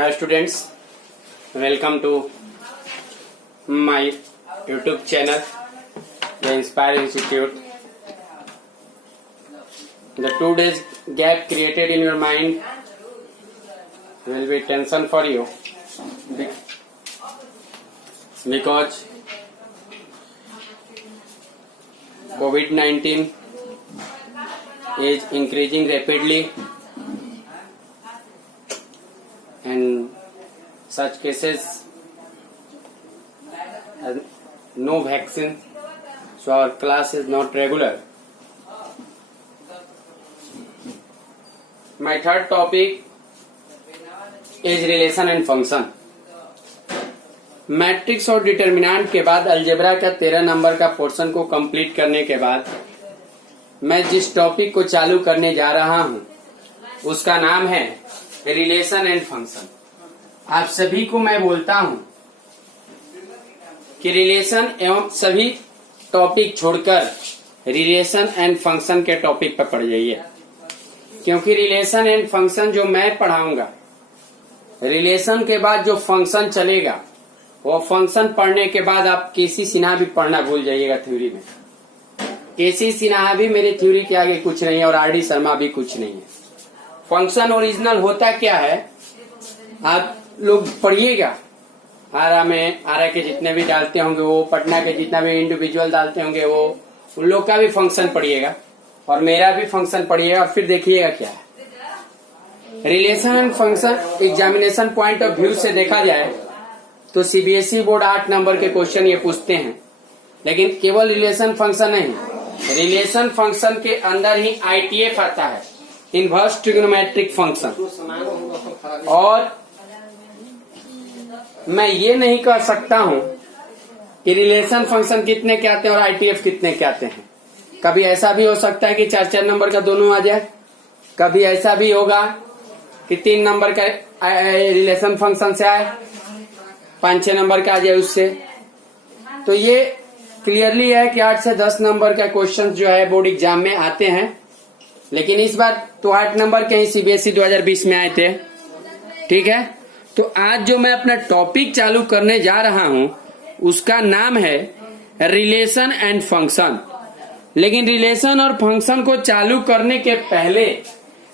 Hi students, welcome to my YouTube channel, The Inspire Institute. The 2 days gap created in your mind will be tension for you because COVID-19 is increasing rapidly and such cases have no vaccine, so our class is not regular. My third topic is relation and function. Matrix और determinant के बाद algebra का 13 number का portion को complete करने के बाद मैं जिस टॉपिक को चालू करने जा रहा हूं उसका नाम है रिलेशन एंड फंक्शन। आप सभी को मैं बोलता हूं कि रिलेशन एवं सभी टॉपिक छोड़कर रिलेशन एंड फंक्शन के टॉपिक पर पढ़ जाइए, क्योंकि रिलेशन एंड फंक्शन जो मैं पढ़ाऊंगा, रिलेशन के बाद जो फंक्शन चलेगा वो फंक्शन पढ़ने के बाद आप केसी सिन्हा भी पढ़ना भूल जाइएगा। थ्योरी में केसी सिन्हा भी मेरे थ्योरी के आगे कुछ नहीं है और आर डी शर्मा भी कुछ नहीं है। फंक्शन ओरिजिनल होता क्या है आप लोग पढ़िएगा। आरा के जितने भी डालते होंगे वो, पटना के जितना भी इंडिविजुअल डालते होंगे वो, उन लोग का भी फंक्शन पढ़िएगा और मेरा भी फंक्शन पढ़िएगा और फिर देखिएगा क्या है। Relation and function examination point of view से देखा जाए तो सीबीएसई बोर्ड 8 नंबर के क्वेश्चन ये पूछते हैं, लेकिन केवल रिलेशन फंक्शन नहीं, रिलेशन फंक्शन के अंदर ही आईटीएफ आता है, इनवर्स ट्रिग्नोमेट्रिक फंक्शन। और मैं ये नहीं कह सकता हूं कि रिलेशन फंक्शन कितने के आते हैं और आईटीएफ कितने के आते हैं। कभी ऐसा भी हो सकता है कि 4-4 नंबर का दोनों आ जाए, कभी ऐसा भी होगा कि 3 नंबर का रिलेशन फंक्शन से आए, 5-6 नंबर का आ जाए उससे। तो ये क्लियरली है कि 8 से 10 नंबर का क्वेश्चन जो है बोर्ड एग्जाम में आते हैं, लेकिन इस बार तो 8 नंबर के ही सीबीएसई 2020 में आए थे। ठीक है, तो आज जो मैं अपना टॉपिक चालू करने जा रहा हूं उसका नाम है रिलेशन एंड फंक्शन। लेकिन रिलेशन और फंक्शन को चालू करने के पहले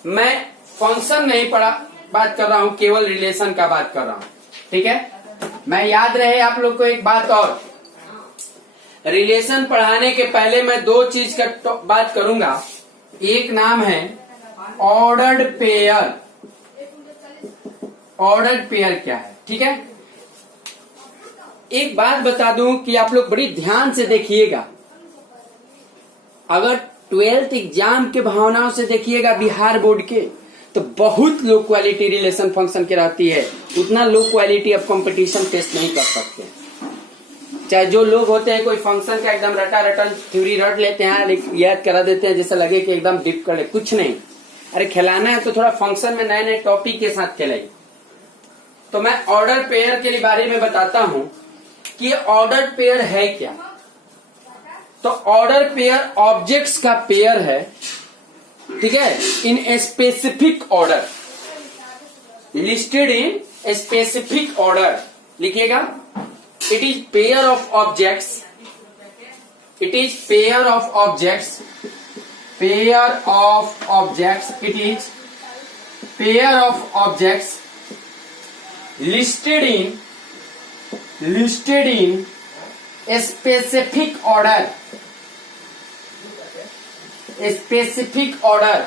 मैं फंक्शन नहीं बात कर रहा हूं, केवल रिलेशन का बात कर रहा हूं। ठीक है, मैं याद रहे आप लोग को एक बात और, रिलेशन पढ़ाने के पहले मैं 2 चीज का बात करूंगा। एक नाम है ऑर्डर्ड पेयर। ऑर्डर्ड पेयर क्या है? ठीक है, एक बात बता दूं कि आप लोग बड़ी ध्यान से देखिएगा। अगर 12th एग्जाम के भावनाओं से देखिएगा बिहार बोर्ड के, तो बहुत लो क्वालिटी रिलेशन फंक्शन की रहती है। उतना लो क्वालिटी अब कंपटीशन टेस्ट नहीं कर सकते। चाहे जो लोग होते हैं कोई फंक्शन का एकदम रटन थ्योरी रट लेते हैं, याद करा देते हैं, जैसे लगे कि एकदम डिप कर ले, कुछ नहीं। अरे खिलाना है तो थोड़ा फंक्शन में नए नए टॉपिक के साथ खिलाइए। तो मैं ऑर्डर पेयर के बारे में बताता हूं कि ऑर्डर पेयर है क्या। तो ऑर्डर पेयर ऑब्जेक्ट्स का पेयर है, ठीक है, in a specific order, listed in a specific order. लिखिएगा, it is pair of objects, it is pair of objects, pair of objects, it is pair of objects listed in a specific order, a specific order।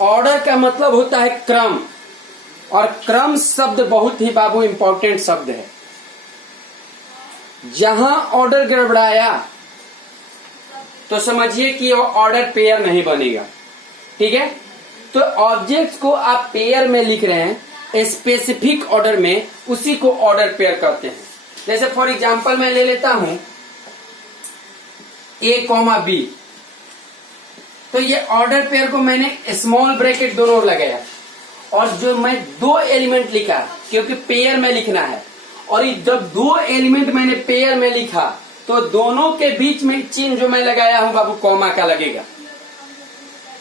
Order का मतलब होता है क्रम, और क्रम शब्द बहुत ही बाबू इंपॉर्टेंट शब्द है। जहां ऑर्डर गड़बड़ाया तो समझिए कि वो ऑर्डर पेयर नहीं बनेगा। ठीक है, तो ऑब्जेक्ट्स को आप पेयर में लिख रहे हैं, स्पेसिफिक ऑर्डर में, उसी को ऑर्डर पेयर कहते हैं। जैसे फॉर एग्जांपल मैं ले लेता हूं A, B, तो ये ऑर्डर पेयर को मैंने स्मॉल ब्रैकेट दोनों लगाया, और जो मैं 2 एलिमेंट लिखा क्योंकि पेयर में लिखना है, और जब 2 एलिमेंट मैंने पेयर में लिखा तो दोनों के बीच में चिन्ह जो मैं लगाया हूं बाबू कॉमा का लगेगा।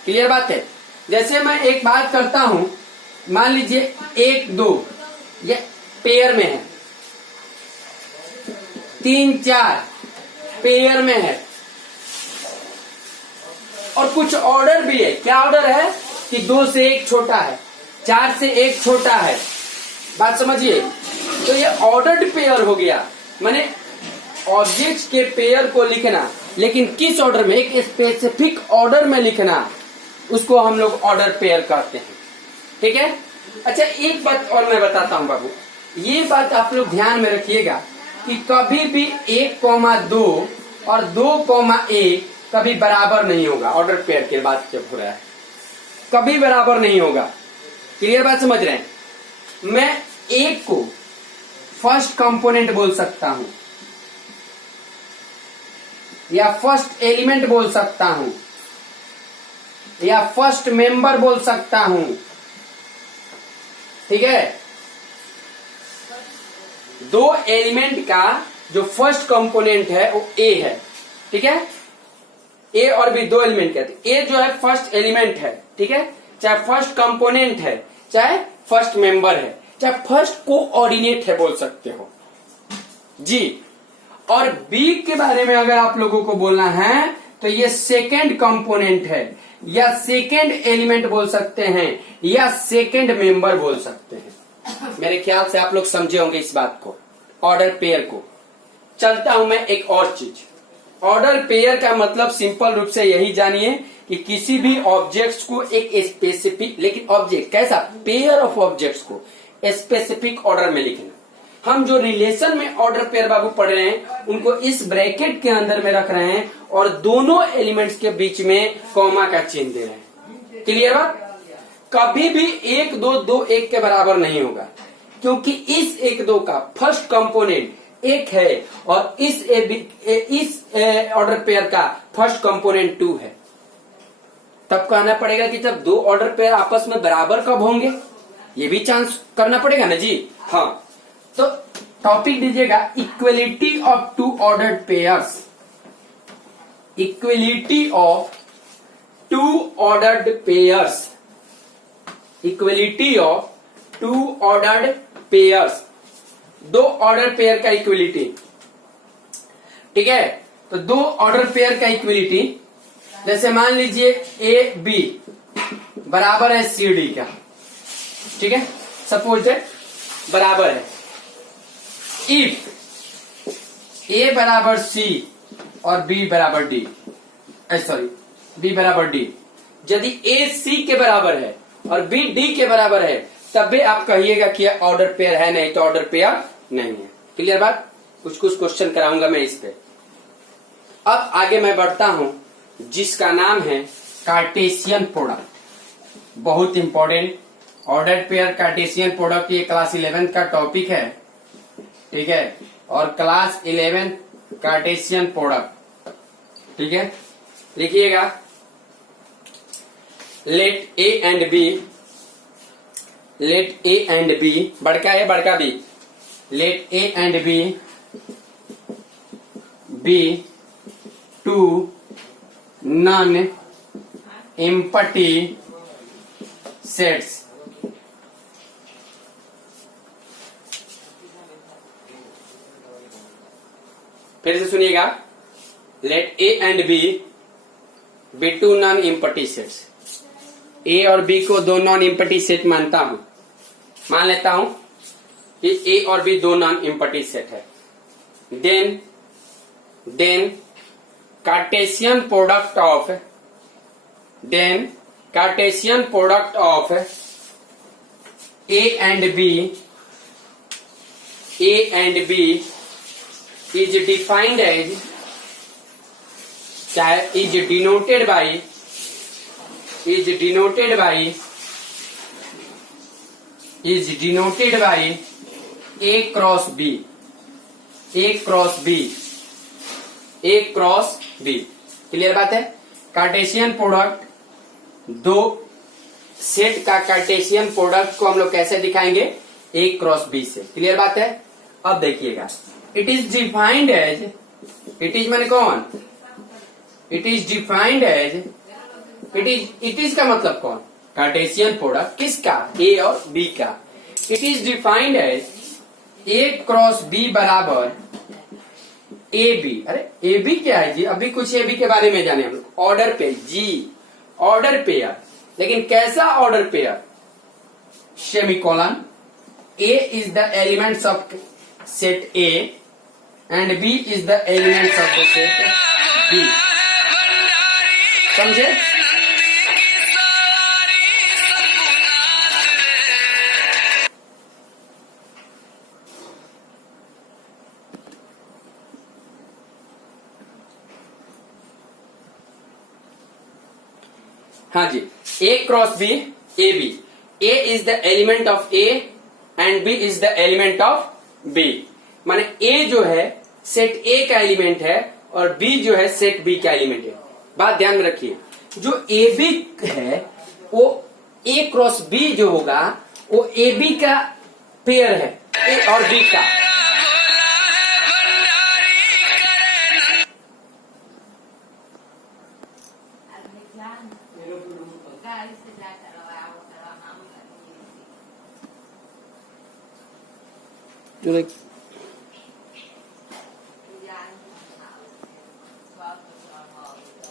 क्लियर बात है। जैसे मैं एक बात करता हूं मान लीजिए 1 2 ये पेयर में है, 3 4 पेयर में है, और कुछ ऑर्डर भी है। क्या ऑर्डर है कि 2 से 1 छोटा है, 4 से 1 छोटा है। बात समझिए, तो ये ऑर्डर्ड पेयर हो गया, माने ऑब्जेक्ट्स के पेयर को लिखना, लेकिन किस ऑर्डर में, एक स्पेसिफिक ऑर्डर में लिखना, उसको हम लोग ऑर्डर पेयर कहते हैं। ठीक है। अच्छा, एक बात और मैं बताता हूं बाबू, ये बात आप लोग ध्यान में रखिएगा कि कभी भी 1,2 और 2,1 कभी बराबर नहीं होगा। ऑर्डर पेयर की बात जब हो रहा है कभी बराबर नहीं होगा। क्लियर बात समझ रहे हैं। मैं 1 को फर्स्ट कंपोनेंट बोल सकता हूं, या फर्स्ट एलिमेंट बोल सकता हूं, या फर्स्ट मेंबर बोल सकता हूं। ठीक है। 2 एलिमेंट का जो फर्स्ट कंपोनेंट है वो ए है। ठीक है। ए और बी 2 एलिमेंट कहते हैं। ए जो है फर्स्ट एलिमेंट है, ठीक है, चाहे फर्स्ट कंपोनेंट है, चाहे फर्स्ट मेंबर है, चाहे फर्स्ट कोऑर्डिनेट है, बोल सकते हो जी। और बी के बारे में अगर आप लोगों को बोलना है तो ये सेकेंड कंपोनेंट है, या सेकेंड एलिमेंट बोल सकते हैं, या सेकेंड मेंबर बोल सकते हैं। मेरे ख्याल से आप लोग समझे होंगे इस बात को, ऑर्डर पेयर को। चलता हूं मैं एक और चीज। ऑर्डर पेयर का मतलब सिंपल रूप से यही जानिए कि किसी भी ऑब्जेक्ट्स को एक स्पेसिफिक, लेकिन ऑब्जेक्ट कैसा, पेयर ऑफ ऑब्जेक्ट्स को स्पेसिफिक ऑर्डर में लिखना। हम जो रिलेशन में ऑर्डर पेयर बाबू पढ़ रहे हैं उनको इस ब्रैकेट के अंदर में रख रहे हैं और दोनों एलिमेंट्स के बीच में कॉमा का चिन्ह दे रहे हैं। क्लियर बात। कभी भी 1 2 2 1 के बराबर नहीं होगा, क्योंकि इस 1 2 का फर्स्ट कंपोनेंट 1 है और इस ऑर्डर पेयर का फर्स्ट कंपोनेंट 2 है। तब कहना पड़ेगा कि जब 2 ऑर्डर पेयर आपस में बराबर कब होंगे, ये भी चांस करना पड़ेगा ना जी। हाँ, तो टॉपिक दीजिएगा equality of 2 ordered pairs. Equality of 2 ordered pairs. Equality of 2 ordered pairs, 2 order pair का इक्वलिटी। ठीक है। तो 2 ऑर्डर पेयर का इक्वलिटी, जैसे मान लीजिए ए बी बराबर है सी डी का। ठीक है, सपोज दैट बराबर है। इफ ए बराबर सी और बी बराबर डी, सॉरी बी बराबर डी, यदि ए सी के बराबर है और बी डी के बराबर है, तब भी आप कहिएगा कि ऑर्डर पेयर है, नहीं तो ऑर्डर पेयर नहीं है। क्लियर बात। कुछ कुछ क्वेश्चन कराऊंगा मैं इस पे। अब आगे मैं बढ़ता हूं, जिसका नाम है कार्टेशियन प्रोडक्ट। बहुत important order pair Cartesian product, ये क्लास 11 का टॉपिक है। ठीक है, और क्लास 11 कार्टेशियन प्रोडक्ट। ठीक है, लिखिएगा let A and B, let A and B, बड़का ए बड़का B, let A and B be 2 non empty sets. फिर से सुनिएगा, let A and B be 2 non empty sets. A और बी को 2 नॉन एम्पटी सेट मानता हूं, मान लेता हूं कि ए और बी 2 नॉन एम्पटी सेट है। Then Cartesian product of, then Cartesian product of A and B, A and B is defined as, is denoted by A cross B, A cross B, A cross B। Clear बात है। Cartesian product, 2 set का Cartesian product को हम लोग कैसे दिखाएंगे, A cross B से। Clear बात है। अब देखिएगा, it is defined as, it is माने कौन, it is defined as, it is का मतलब कौन, कार्टेशियन प्रोडक्ट किसका, ए और बी का। It is defined as A cross B बराबर ए बी। अरे ए बी क्या है जी, अभी कुछ ए बी के बारे में जाने हम लोग। ऑर्डर पेयर जी, ऑर्डर पेयर, लेकिन कैसा order pair, semicolon, A is the elements of set A and B is the elements of the set B. समझे? हाँ जी, A cross B, A B, A is the element of A and B is the element of B. माने A जो है set ए का element है और B जो है सेट बी का एलिमेंट है। बात ध्यान में रखिए, जो ए बी है वो ए क्रॉस बी जो होगा वो ए बी का पेयर है, ए और बी का।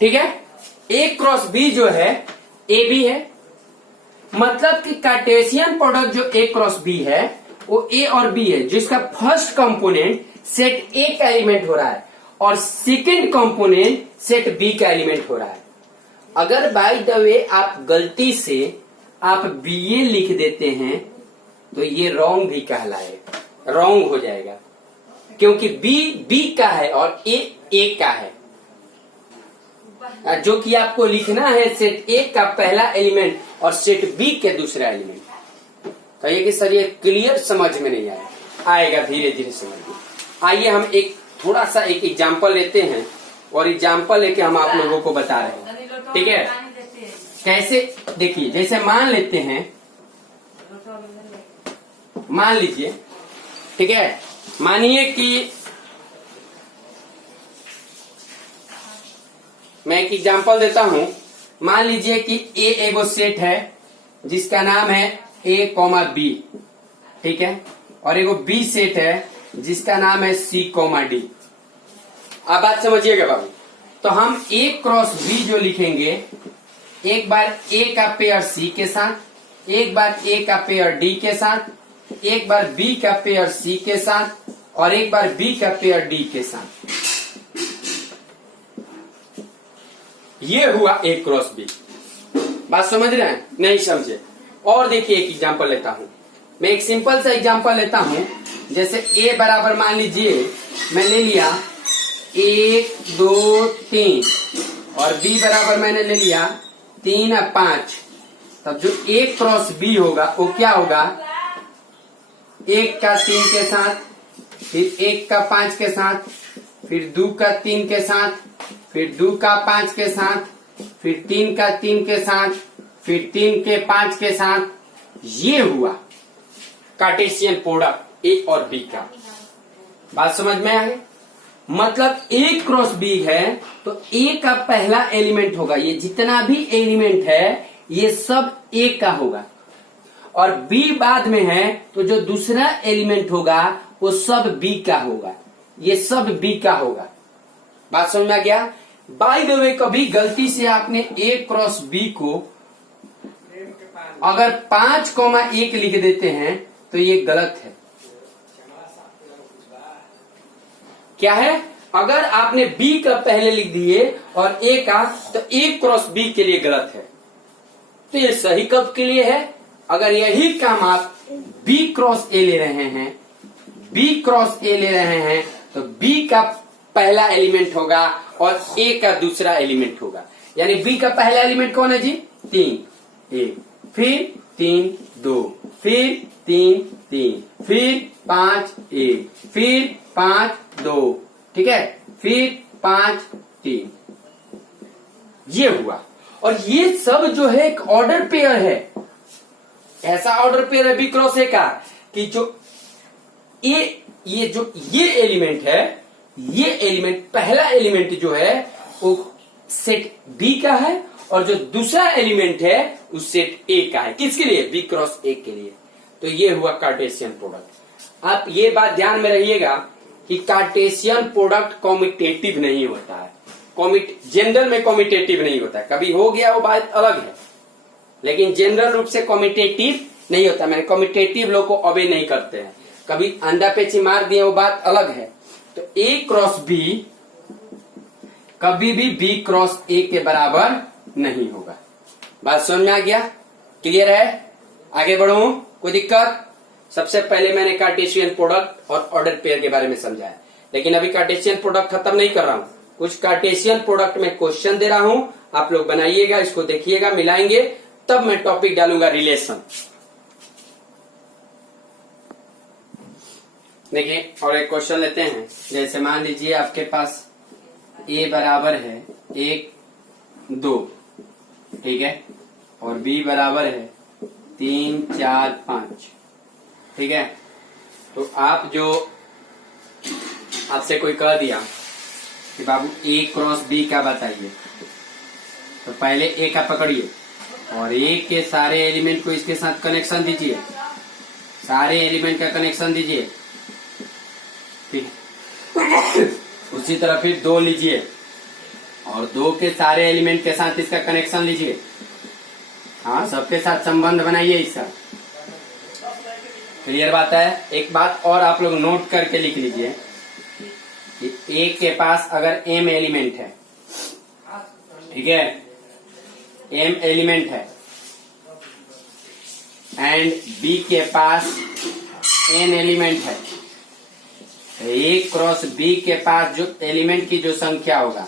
ठीक है, ए क्रॉस बी जो है ए बी है, मतलब कि कार्टेशियन प्रोडक्ट जो ए क्रॉस बी है वो ए और बी है, जिसका फर्स्ट कंपोनेंट सेट ए का एलिमेंट हो रहा है और सेकंड कंपोनेंट सेट बी का एलिमेंट हो रहा है। अगर बाय द वे आप गलती से आप बी ए लिख देते हैं तो ये रॉन्ग भी कहलाएगा, रॉन्ग हो जाएगा, क्योंकि बी बी का है और ए का है। जो कि आपको लिखना है सेट ए का पहला एलिमेंट और सेट बी के दूसरा एलिमेंट। कहिए कि सर ये क्लियर समझ में नहीं आया, आएगा धीरे धीरे समझ में। आइए हम एक थोड़ा सा एक एग्जाम्पल लेते हैं और एग्जाम्पल लेके हम आप लोगों को बता रहे हैं, ठीक है? कैसे, देखिए, जैसे मान लेते हैं, मान लीजिए, ठीक है, मानिए कि मैं एक एग्जांपल देता हूं। मान लीजिए कि ए एगो सेट है जिसका नाम है ए कॉमा बी, ठीक है, और एगो बी सेट है जिसका नाम है सी कॉमा डी। आप बात समझिएगा बाबू। तो हम ए क्रॉस बी जो लिखेंगे, एक बार ए का पेयर सी के साथ, एक बार ए का पेयर डी के साथ, एक बार बी का पेयर सी के साथ और एक बार बी का पेयर डी के साथ। ये हुआ ए क्रॉस बी। बात समझ रहे हैं? नहीं समझे? और देखिए एक एग्जांपल लेता हूं मैं, एक सिंपल सा एग्जांपल लेता हूं। जैसे ए बराबर मान लीजिए मैं ले लिया 1 2 3 और बी बराबर मैंने ले लिया 3 और 5। तब जो ए क्रॉस बी होगा वो क्या होगा, 1 का 3 के साथ, फिर 1 का 5 के साथ, फिर 2 का 3 के साथ, फिर 2 का 5 के साथ, फिर 3 का 3 के साथ, फिर 3 के 5 के साथ। ये हुआ कार्टेशियन प्रोडक्ट ए और बी का। बात समझ में आ गई? मतलब ए क्रॉस बी है तो ए का पहला एलिमेंट होगा, ये जितना भी एलिमेंट है ये सब ए का होगा, और बी बाद में है तो जो दूसरा एलिमेंट होगा वो सब बी का होगा, ये सब बी का होगा। बात समझ में आ गया? बाय द वे कभी गलती से आपने ए क्रॉस बी को अगर 5,1 लिख देते हैं तो ये गलत है। क्या है? अगर आपने बी का पहले लिख दिए और ए का, तो ए क्रॉस बी के लिए गलत है। तो ये सही कब के लिए है? अगर यही काम आप बी क्रॉस ए ले रहे हैं, बी क्रॉस ए ले रहे हैं तो बी का पहला एलिमेंट होगा और ए का दूसरा एलिमेंट होगा। यानी बी का पहला एलिमेंट कौन है जी? 3 1, फिर 3 2, फिर 3 3, फिर 5 1, फिर 5 2, ठीक है, फिर 5 3। ये हुआ। और ये सब जो है एक ऑर्डर पेयर है। ऐसा ऑर्डर पेयर है बी क्रॉस ए का कि जो ये एलिमेंट है, ये एलिमेंट पहला एलिमेंट जो है वो सेट बी का है और जो दूसरा एलिमेंट है उस सेट ए का है। किसके लिए? बी क्रॉस ए के लिए। तो ये हुआ कार्टेशियन प्रोडक्ट। आप ये बात ध्यान में रहिएगा कि कार्टेशियन प्रोडक्ट कॉम्यूटेटिव नहीं होता है। जनरल में कॉम्यूटेटिव नहीं होता है, कभी हो गया वो बात अलग है, लेकिन जनरल रूप से कॉम्यूटेटिव नहीं होता। मैंने कॉम्यूटेटिव लोग को अबे नहीं करते हैं, कभी अंडा पेची मार दिए वो बात अलग है। तो ए क्रॉस बी कभी भी बी क्रॉस ए के बराबर नहीं होगा। बात समझ में आ गया? क्लियर है? आगे बढ़ू? कोई दिक्कत? सबसे पहले मैंने कार्टेशियन प्रोडक्ट और ऑर्डर पेयर के बारे में समझाया, लेकिन अभी कार्टेशियन प्रोडक्ट खत्म नहीं कर रहा हूं। कुछ कार्टेशियन प्रोडक्ट में क्वेश्चन दे रहा हूं, आप लोग बनाइएगा, इसको देखिएगा, मिलाएंगे, तब मैं टॉपिक डालूंगा रिलेशन। देखिए और एक क्वेश्चन लेते हैं। जैसे मान लीजिए आपके पास ए बराबर है 1 2, ठीक है, और बी बराबर है 3 4 5, ठीक है। तो आप जो आपसे कोई कह दिया कि बाबू ए क्रॉस बी का बताइए, तो पहले ए का पकड़िए और ए के सारे एलिमेंट को इसके साथ कनेक्शन दीजिए, सारे एलिमेंट का कनेक्शन दीजिए। उसी तरह फिर 2 लीजिए और 2 के सारे एलिमेंट के साथ इसका कनेक्शन लीजिए। हाँ, सबके साथ संबंध बनाइए इसका। क्लियर बात है? एक बात और आप लोग नोट करके लिख लीजिए कि ए के पास अगर m एलिमेंट है, ठीक है, m एलिमेंट है, एंड b के पास n एलिमेंट है, ए क्रॉस बी के पास जो एलिमेंट की जो संख्या होगा,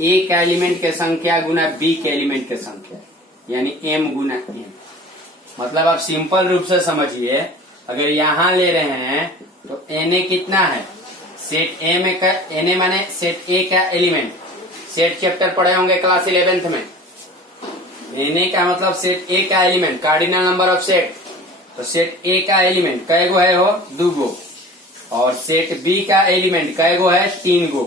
ए का एलिमेंट के संख्या गुना बी के एलिमेंट के संख्या, यानी m गुना n। मतलब आप सिंपल रूप से समझिए, अगर यहां ले रहे हैं तो na कितना है? सेट ए में का na माने सेट ए का एलिमेंट। सेट चैप्टर पढ़े होंगे क्लास 11th में। na का मतलब सेट ए का element, cardinal number of set. तो सेट ए का एलिमेंट कै गो है? हो 2 गो। और सेट बी का एलिमेंट कै गो है? 3 गो।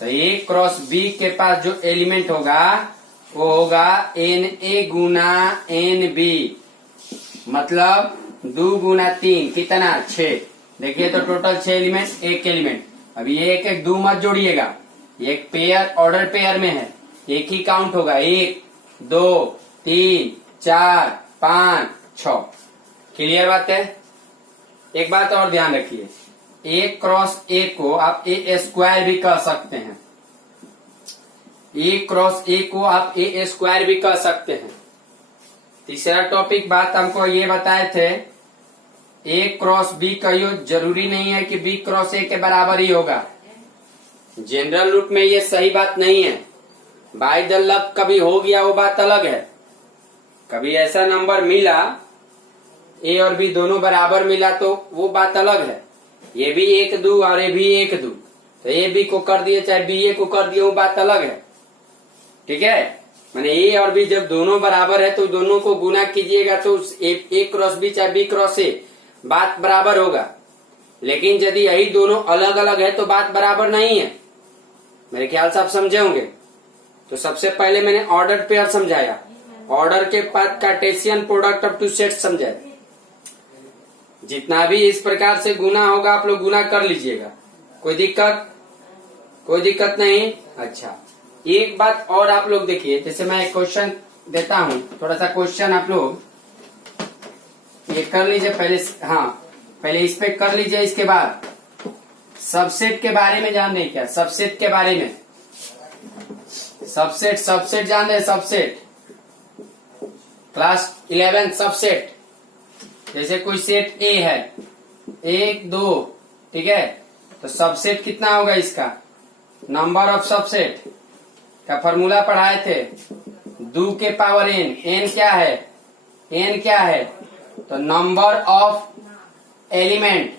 तो ए क्रॉस बी के पास जो एलिमेंट होगा वो होगा na गुना nb, मतलब 2 गुना 3 कितना? 6। देखिए तो टोटल 6 एलिमेंट, एक एलिमेंट। अभी एक एक 2 मत जोड़िएगा, एक पेयर ऑर्डर पेयर में है, एक ही काउंट होगा, 1 2 3 4 5 6। क्लियर बात है? एक बात और ध्यान रखिए, ए क्रॉस ए को आप ए स्क्वायर भी कह सकते हैं। ए क्रॉस ए को आप ए स्क्वायर भी कह सकते हैं। तीसरा टॉपिक बात हमको ये बताए थे, ए क्रॉस बी का योग जरूरी नहीं है कि बी क्रॉस ए के बराबर ही होगा। जनरल रूप में ये सही बात नहीं है। बाय द लक कभी हो गया वो बात अलग है, कभी ऐसा नंबर मिला ए और बी दोनों बराबर मिला तो वो बात अलग है। ये भी 1 2 और ये भी 1 2, तो ए बी को कर दिए चाहे बी ए को कर दिए वो बात अलग है, ठीक है। माने ए और बी जब दोनों बराबर है तो दोनों को गुना कीजिएगा तो ए क्रॉस बी चाहे बी क्रॉस ए बात बराबर होगा। लेकिन यदि यही दोनों अलग अलग है तो बात बराबर नहीं है। मेरे ख्याल से आप समझे होंगे। तो सबसे पहले मैंने ऑर्डर पेयर समझाया, ऑर्डर के बाद कार्टेशियन प्रोडक्ट ऑफ 2 सेट समझाया। जितना भी इस प्रकार से गुना होगा आप लोग गुना कर लीजिएगा, कोई दिक्कत? कोई दिक्कत नहीं। अच्छा, एक बात और आप लोग देखिए, जैसे मैं एक क्वेश्चन देता हूं, थोड़ा सा क्वेश्चन आप लोग ये कर लीजिए पहले। हाँ, पहले इस पे कर लीजिए, इसके बाद सबसेट के बारे में जान रहे क्या? सबसेट के बारे में, सबसेट जान रहे? Subset class 11 subset. जैसे कोई सेट ए है 1 2, ठीक है, तो सबसेट कितना होगा इसका? नंबर ऑफ सबसेट का फॉर्मूला पढ़ाए थे, 2 के पावर n। n क्या है? n क्या है? तो नंबर ऑफ एलिमेंट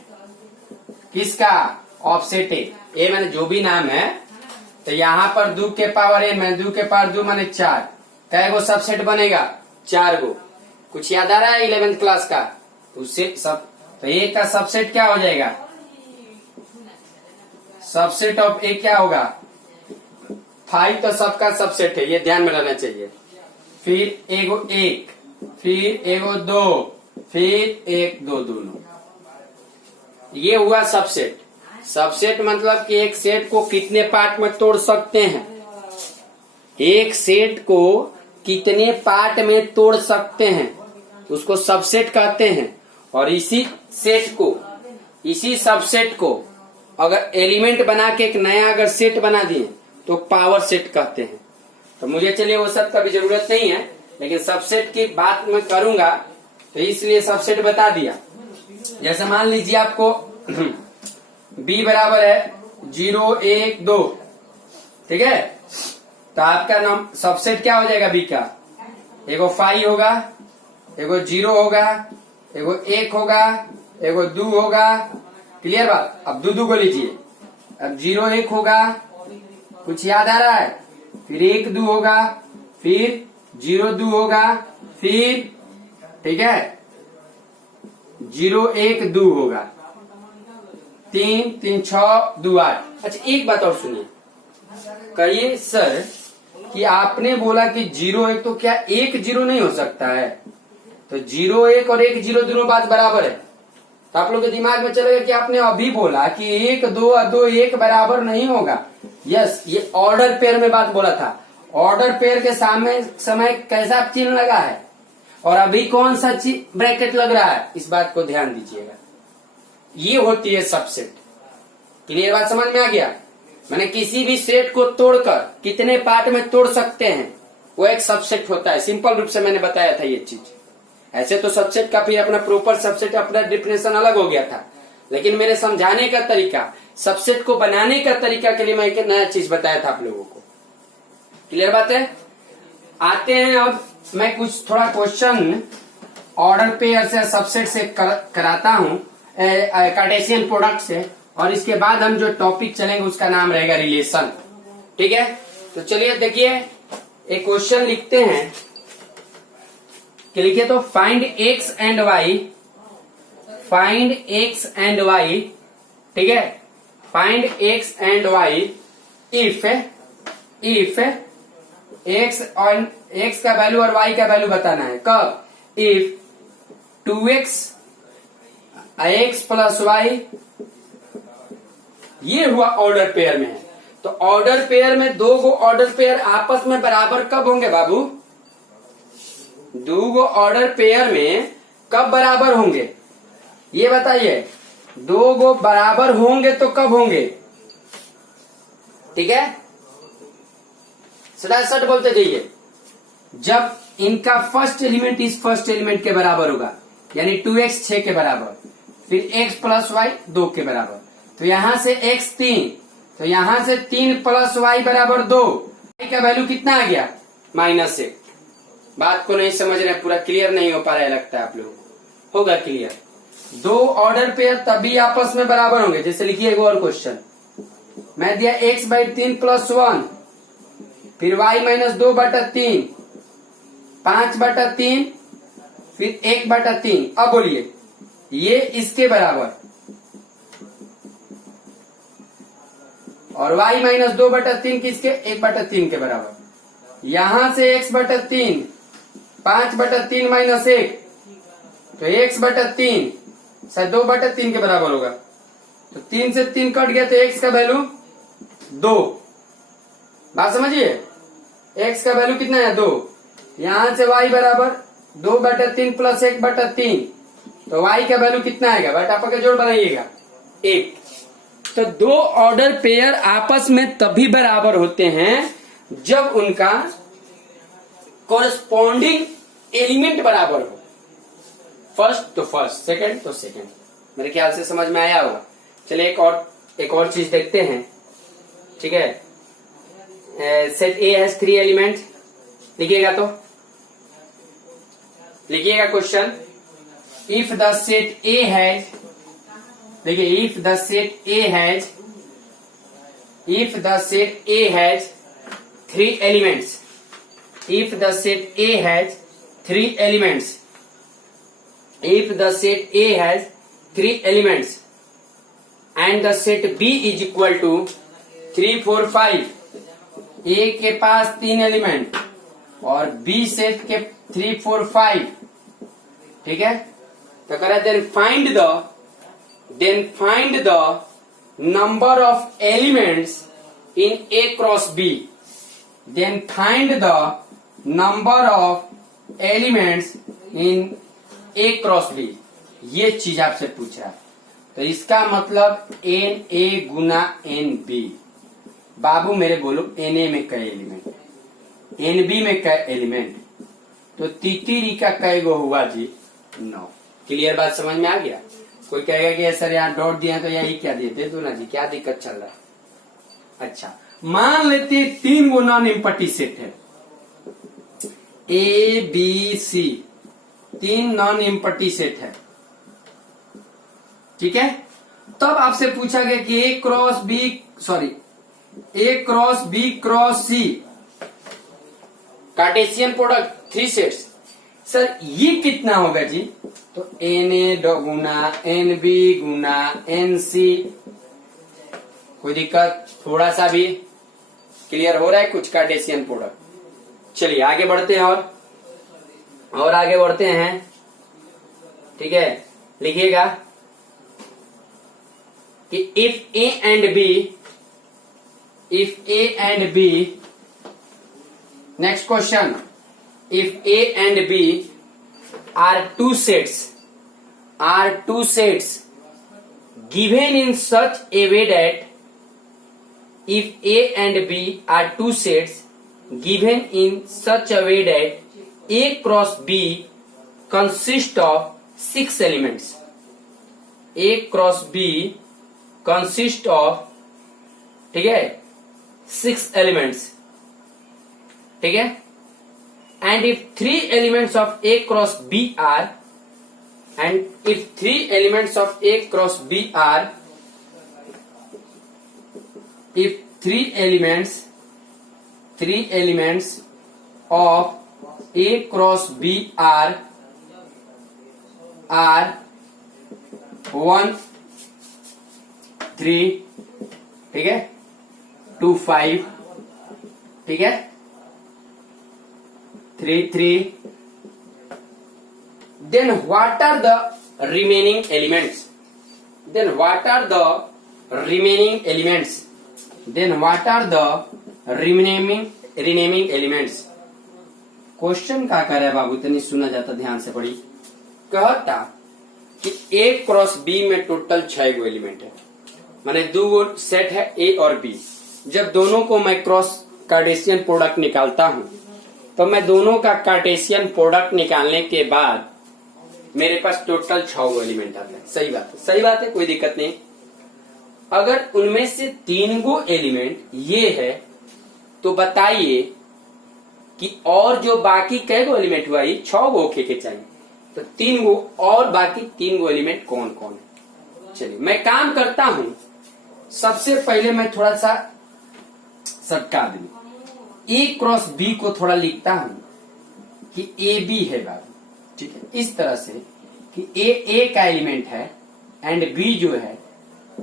किसका? ऑफ सेट ए मैंने जो भी नाम है, तो यहाँ पर 2 के पावर n मैंने 2 के पावर 2 मैंने 4, कै गो सबसेट बनेगा? 4 गो। कुछ याद आ रहा है 11th क्लास का? उससे सब, तो ए का सबसेट क्या हो जाएगा? सबसेट ऑफ ए क्या होगा? 5 तो सबका सबसेट है, ये ध्यान में रहना चाहिए। फिर एगो 1, फिर एगो 2, फिर 1 2 दोनों, ये हुआ सबसेट। सबसेट मतलब कि एक सेट को कितने पार्ट में तोड़ सकते हैं, एक सेट को कितने पार्ट में तोड़ सकते हैं उसको सबसेट कहते हैं। और इसी सेट को, इसी सबसेट को अगर एलिमेंट बना के एक नया अगर सेट बना दिए तो पावर सेट कहते हैं। तो मुझे चलिए वो सब का भी जरूरत नहीं है, लेकिन सबसेट की बात मैं करूंगा तो इसलिए सबसेट बता दिया। जैसे मान लीजिए आपको b बराबर है 0 1 2, ठीक है, तो आपका नाम सबसेट क्या हो जाएगा b का, एगो 5 होगा, एगो 0 होगा, एगो 1 होगा, एगो 2 होगा। क्लियर बात। अब 2 2 को लीजिए, अब 0 1 होगा, कुछ याद आ रहा है, फिर 1 2 होगा, फिर 0 2 होगा, फिर ठीक है 0 1 2 होगा, 3 3 6 2 8। अच्छा एक बात और सुनिए, कहिए सर कि आपने बोला कि 0 1, तो क्या 1 0 नहीं हो सकता है? तो 0 1 और 1 0 दोनों बात बराबर है। तो आप लोग के दिमाग में चलेगा कि आपने अभी बोला कि 1 2 और 2 1 बराबर नहीं होगा। यस, ये ऑर्डर पेयर में बात बोला था। ऑर्डर पेयर के सामने समय कैसा चिन्ह लगा है और अभी कौन सा ब्रैकेट लग रहा है, इस बात को ध्यान दीजिएगा। ये होती है सबसेट। क्लियर बात समझ में आ गया? मैंने किसी भी सेट को तोड़कर कितने पार्ट में तोड़ सकते हैं वो एक सबसेट होता है। सिंपल रूप से मैंने बताया था ये चीज। ऐसे तो सबसेट का फिर अपना प्रॉपर सबसेट अपना डिफिनेशन अलग हो गया था, लेकिन मेरे समझाने का तरीका, सबसेट को बनाने का तरीका के लिए मैं एक नया चीज बताया था आप लोगों को। क्लियर बात है? आते हैं अब मैं कुछ थोड़ा क्वेश्चन ऑर्डर पेयर से सबसेट से कराता हूं, कार्टेशियन प्रोडक्ट से, और इसके बाद हम जो टॉपिक चलेंगे उसका नाम रहेगा रिलेशन। ठीक है, तो चलिए देखिए एक क्वेश्चन लिखते हैं कि लिखिए तो find X and Y, find X and Y, ठीक है, find X and Y if X और एक्स का वैल्यू और वाई का वैल्यू बताना है। कब? If 2x x plus Y, ये हुआ ऑर्डर पेयर में है। तो ऑर्डर पेयर में दो गो ऑर्डर पेयर आपस में बराबर कब होंगे बाबू? दो गो ऑर्डर पेयर में कब बराबर होंगे ये बताइए। दो गो बराबर होंगे तो कब होंगे? ठीक है, सट बोलते जाइए। जब इनका फर्स्ट एलिमेंट इस फर्स्ट एलिमेंट के बराबर होगा, यानी 2x 6 के बराबर, फिर x प्लस वाई 2 के बराबर, तो यहां से x 3, तो यहां से 3 प्लस वाई बराबर 2, y का वैल्यू कितना आ गया? -1। बात को नहीं समझ रहे, पूरा क्लियर नहीं हो पा रहा है लगता है आप लोगों को। होगा क्लियर? दो ऑर्डर पेयर तभी आपस में बराबर होंगे। जैसे लिखिए एक और क्वेश्चन मैं दिया, x/3 + 1, फिर y - 2/3, 5/3, फिर 1/3। अब बोलिए ये इसके बराबर और y - 2/3 किसके? 1/3 के बराबर। यहां से x/3, 5/3 - 1, तो x/3 शायद 2/3 के बराबर होगा। तो 3 से 3 कट गया तो x का वैल्यू 2। बात समझिए, x का वैल्यू कितना है? 2। यहां से y बराबर 2/3 + 1/3, तो y का वैल्यू कितना आएगा? बट आप जोड़ बनाइएगा 1। तो दो ऑर्डर पेयर आपस में तभी बराबर होते हैं जब उनका कॉरस्पॉन्डिंग एलिमेंट बराबर हो। फर्स्ट तो फर्स्ट, सेकंड तो सेकंड। मेरे ख्याल से समझ में आया होगा। चलिए एक और चीज देखते हैं। ठीक है, सेट ए हैज 3 एलिमेंट। लिखिएगा तो लिखिएगा question, if the set A has, देखिए if the set A has 3 elements, if the set A has 3 elements, if the set A has 3 elements and the set B is equal to 3 4 5, ए के पास 3 element और B set के 3, 4, 5, ठीक है। तो कह रहा है then find the number of elements in A cross B. Then find the number of elements in A cross B. ये चीज आपसे पूछ रहा है। तो इसका मतलब एन ए गुना एन बी। बाबू मेरे बोलो एन ए में कई एलिमेंट, एन बी में कई एलिमेंट, तो तितीरी का कई गो हुआ जी? 9। क्लियर बात समझ में आ गया? कोई कहेगा कि सर यहाँ डॉट दिया तो यही क्या दिए? दे दो ना जी, क्या दिक्कत चल रहा है? अच्छा, मान लेते 3 गो नॉन एम्प्टी सेट है, A B C, 3 non empty set है, ठीक है। तब आपसे पूछा गया कि A cross B cross C Cartesian product 3 sets, sir ये कितना होगा जी? तो एन ए गुना एन बी गुना एन सी। कोई दिक्कत? थोड़ा सा भी क्लियर हो रहा है कुछ कार्टेशियन प्रोडक्ट? चलिए आगे बढ़ते हैं और आगे बढ़ते हैं, ठीक है। लिखिएगा कि if A and B, next question, if A and B are two sets given in such a way that if A and B are two sets given in such a way that A cross B consists of 6 elements, A cross B consists of, ठीक है, 6 elements, ठीक है। And if 3 elements of A cross B are, and if 3 elements of A cross B are, if 3 elements of A cross B are 1, 3, ठीक है, 2, 5, ठीक है, 3, 3, then what are the remaining elements? Then what are the remaining elements? Then what are the remaining elements? Question क्या कर रहा है बाबू? इतनी सुना जाता, ध्यान से पढ़ी। कहता कि ए क्रॉस बी में टोटल 6 गो एलिमेंट है, माने 2 गो सेट है ए और बी। जब दोनों को मैं क्रॉस कार्टेशियन प्रोडक्ट निकालता हूं तो मैं दोनों का कार्टेशियन प्रोडक्ट निकालने के बाद मेरे पास टोटल 6 गो एलिमेंट आता है। सही बात है, सही बात है, कोई दिक्कत नहीं। अगर उनमें से 3 गो एलिमेंट ये है तो बताइए कि और जो बाकी कै गो एलिमेंट हुआ? ये 6 गो के चाहिए, तो 3 गो और बाकी 3 गो एलिमेंट कौन कौन है? चलिए मैं काम करता हूं, सबसे पहले मैं थोड़ा सा सटका दूं, ए क्रॉस बी को थोड़ा लिखता हूं कि ए बी है बाबू, ठीक है, इस तरह से कि ए का एलिमेंट है एंड बी जो है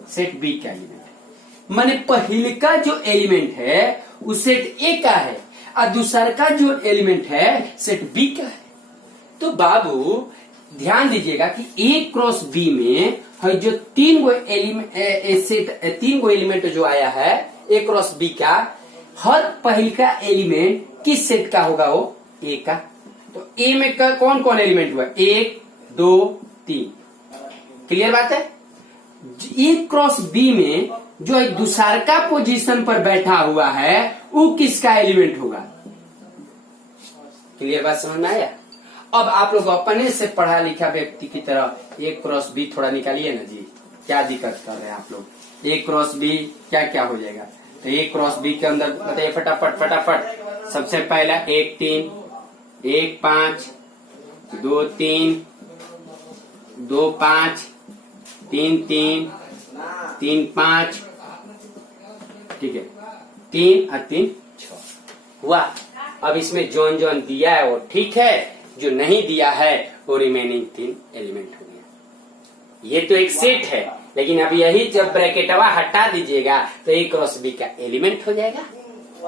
सेट बी का एलिमेंट है। माने पहले का जो एलिमेंट है वो सेट ए का है और दूसरा का जो एलिमेंट है सेट बी का है। तो बाबू ध्यान दीजिएगा कि ए क्रॉस बी में है जो 3 गो एलिमेंट जो आया है ए क्रॉस बी का, हर पहले का एलिमेंट किस सेट का होगा? वो ए का। तो ए में कौन कौन एलिमेंट हुआ? 1, 2, 3। क्लियर बात है? ए क्रॉस बी में जो दूसरा का पोजीशन पर बैठा हुआ है वो किसका एलिमेंट होगा? क्लियर बात समझ में आया? अब आप लोग अपने से पढ़ा लिखा व्यक्ति की तरह ए क्रॉस बी थोड़ा निकालिए ना जी। क्या दिक्कत कर रहे हैं आप लोग? ए क्रॉस बी क्या क्या हो जाएगा? तो ए क्रॉस बी के अंदर बताइए फटाफट। सबसे पहला 1, 3, 1, 5, 2, 3, 2, 5, 3, 3, 3, 5, ठीक है, 3 और 3 6 हुआ। अब इसमें जोन दिया है वो ठीक है, जो नहीं दिया है वो रिमेनिंग 3 एलिमेंट हो गया। ये तो एक सेट है, लेकिन अब यही जब ब्रैकेटवा हटा दीजिएगा तो ए क्रॉस बी का एलिमेंट हो जाएगा।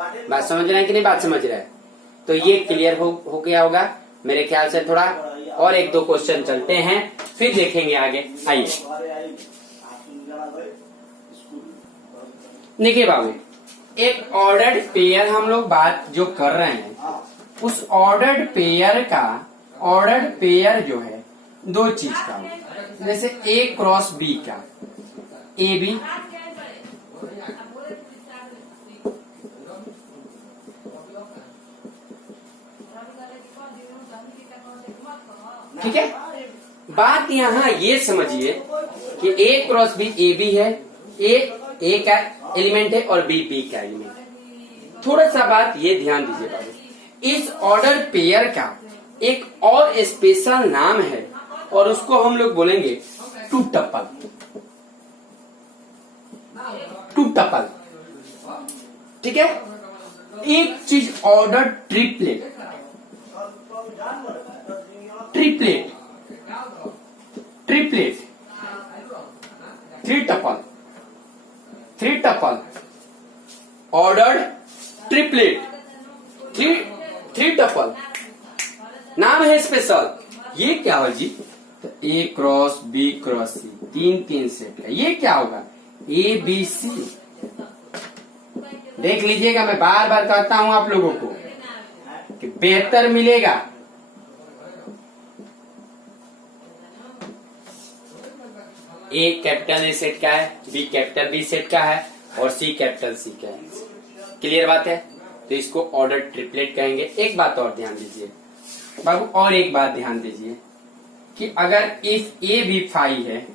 बात समझ रहे हैं कि नहीं बात समझ रहे हैं? तो ये क्लियर हो गया होगा मेरे ख्याल से। थोड़ा और एक दो क्वेश्चन चलते हैं, फिर देखेंगे आगे। आइए देखिए बाबू, एक ऑर्डर्ड पेयर हम लोग बात जो कर रहे हैं, उस ऑर्डर्ड पेयर जो है दो चीज का होगा। जैसे ए क्रॉस बी का, ए बी ठीक है। बात यहाँ ये समझिए कि A cross B A B है, ए का एलिमेंट है और बी का एलिमेंट है। थोड़ा सा बात ये ध्यान दीजिए बाबू, इस ऑर्डर पेयर का एक और स्पेशल नाम है और उसको हम लोग बोलेंगे टू टपल। ठीक है। एक चीज order triplet three tuple ordered triplet, three tuple नाम है स्पेशल। ये क्या हो जी? तो A cross B cross C, तीन सेट का। ये क्या होगा? A B C. देख लीजिएगा, मैं बार बार कहता हूं आप लोगों को कि बेहतर मिलेगा। ए कैपिटल ए सेट का है, बी कैपिटल बी सेट का है और सी कैपिटल सी का है। क्लियर बात है? तो इसको ऑर्डर ट्रिपलेट कहेंगे। एक बात और ध्यान दीजिए बाबू, और एक बात ध्यान दीजिए कि अगर इफ ए भी फाई है,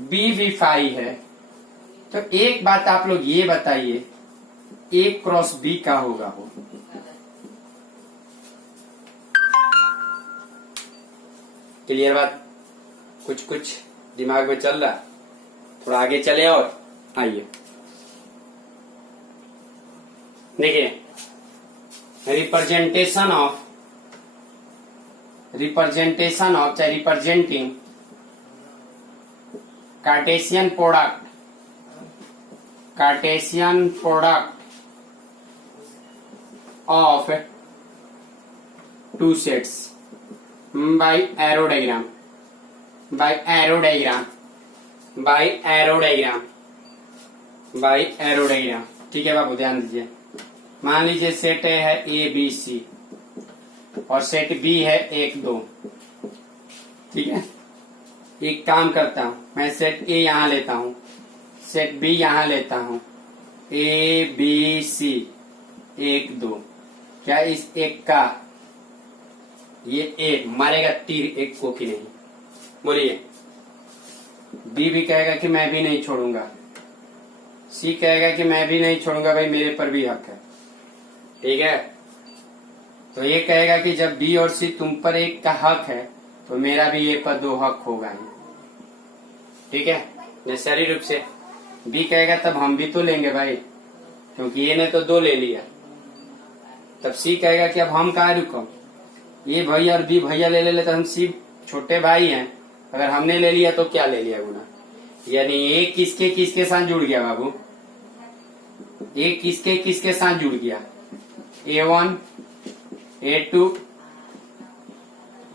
बी भी फाई है, तो एक बात आप लोग ये बताइए, ए क्रॉस बी का होगा वो। क्लियर बात? कुछ दिमाग में चल रहा? थोड़ा आगे चले और आइए देखिए, रिप्रेजेंटेशन ऑफ चाहे representing Cartesian product of two sets by arrow diagram. ठीक है बाबू, ध्यान दीजिए। मान लीजिए सेट ए है ए बी सी और सेट बी है 1 2। ठीक है। एक काम करता हूं, मैं सेट ए यहां लेता हूं, सेट बी यहां लेता हूं, ए बी सी 1 2। क्या इस एक का ये एक मारेगा तीर एक को कि नहीं? बोलिए। बी भी कहेगा कि मैं भी नहीं छोड़ूंगा, सी कहेगा कि मैं भी नहीं छोड़ूंगा, भाई मेरे पर भी हक है। ठीक है। तो ये कहेगा कि जब बी और सी तुम पर एक का हक है तो मेरा भी ए पर 2 हक होगा ही। ठीक है। निश्चय रूप से बी कहेगा तब हम भी तो लेंगे भाई, क्योंकि ए ने तो 2 ले लिया। तब सी कहेगा कि अब हम कहाँ रुको, ये भैया और बी भैया ले तो हम सी छोटे भाई हैं, अगर हमने ले लिया तो क्या ले लिया गुना। यानी ए किसके साथ जुड़ गया बाबू? ए किसके साथ जुड़ गया? A1 A2।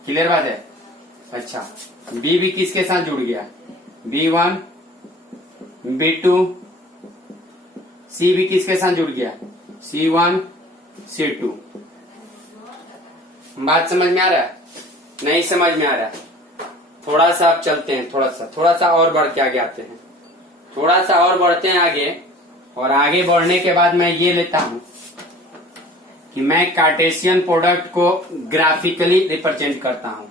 क्लियर बात है? अच्छा, बी भी किसके साथ जुड़ गया? B1 B2। सी भी किसके साथ जुड़ गया? C1 C2। बात समझ में आ रहा है? नहीं समझ में आ रहा? थोड़ा सा आप चलते हैं, थोड़ा सा और बढ़ के आगे आते हैं, थोड़ा सा और बढ़ते हैं आगे। और आगे बढ़ने के बाद मैं ये लेता हूं कि मैं कार्टेशियन प्रोडक्ट को ग्राफिकली रिप्रेजेंट करता हूं।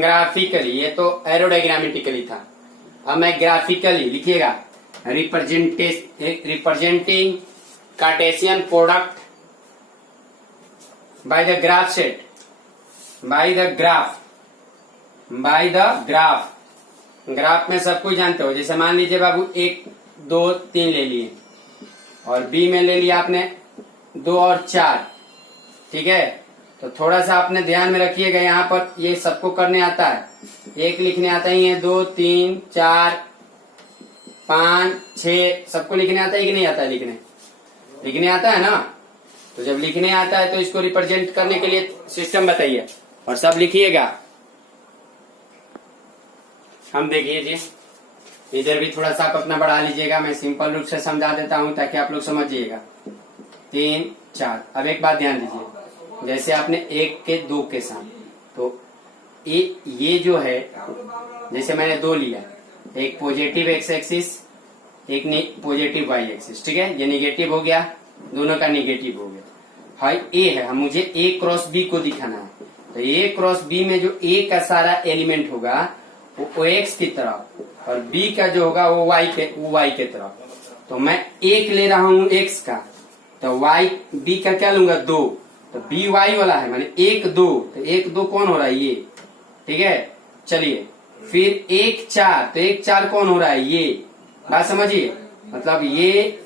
ग्राफिकली, ये तो एरोडायग्रामेटिकली था, अब मैं ग्राफिकली लिखिएगा। Representing Cartesian product by the graph set, by the graph. Graph में सब कुछ जानते हो। जैसे मान लीजिए बाबू 1 2 3 ले लिए और बी में ले लिया आपने 2 और 4। ठीक है। तो थोड़ा सा आपने ध्यान में रखिएगा, यहाँ पर ये सबको करने आता है, 1 लिखने आता ही है, 2 3 4 5 6 सबको लिखने आता है कि नहीं आता है लिखने? लिखने आता है ना, तो जब लिखने आता है तो इसको रिप्रेजेंट करने के लिए सिस्टम बताइए और सब लिखिएगा। हम देखिए जी, इधर भी थोड़ा सा आप अपना बढ़ा लीजिएगा, मैं सिंपल रूप से समझा देता हूं ताकि आप लोग समझिएगा। 3 4। अब एक बात ध्यान दीजिए, जैसे आपने 1 के 2 के साथ, तो ये जो है, जैसे मैंने 2 लिया, एक पॉजिटिव एक्स एक्सिस, एक पॉजिटिव वाई एक्सिस, ठीक है, ये निगेटिव हो गया, दोनों का निगेटिव हो गया। हाई ए है, हम मुझे ए क्रॉस बी को दिखाना है, तो ए क्रॉस बी में जो ए का सारा एलिमेंट होगा वो एक्स की तरफ और बी का जो होगा वो वाई के तरफ। तो मैं 1 ले रहा हूं एक्स का, तो वाई बी का क्या लूंगा 2, तो बी वाई वाला है, माने 1 2, तो 1 2 कौन हो रहा है ये, ठीक है। चलिए फिर 1 4, तो 1 4 कौन हो रहा है ये, बात समझिए, मतलब ये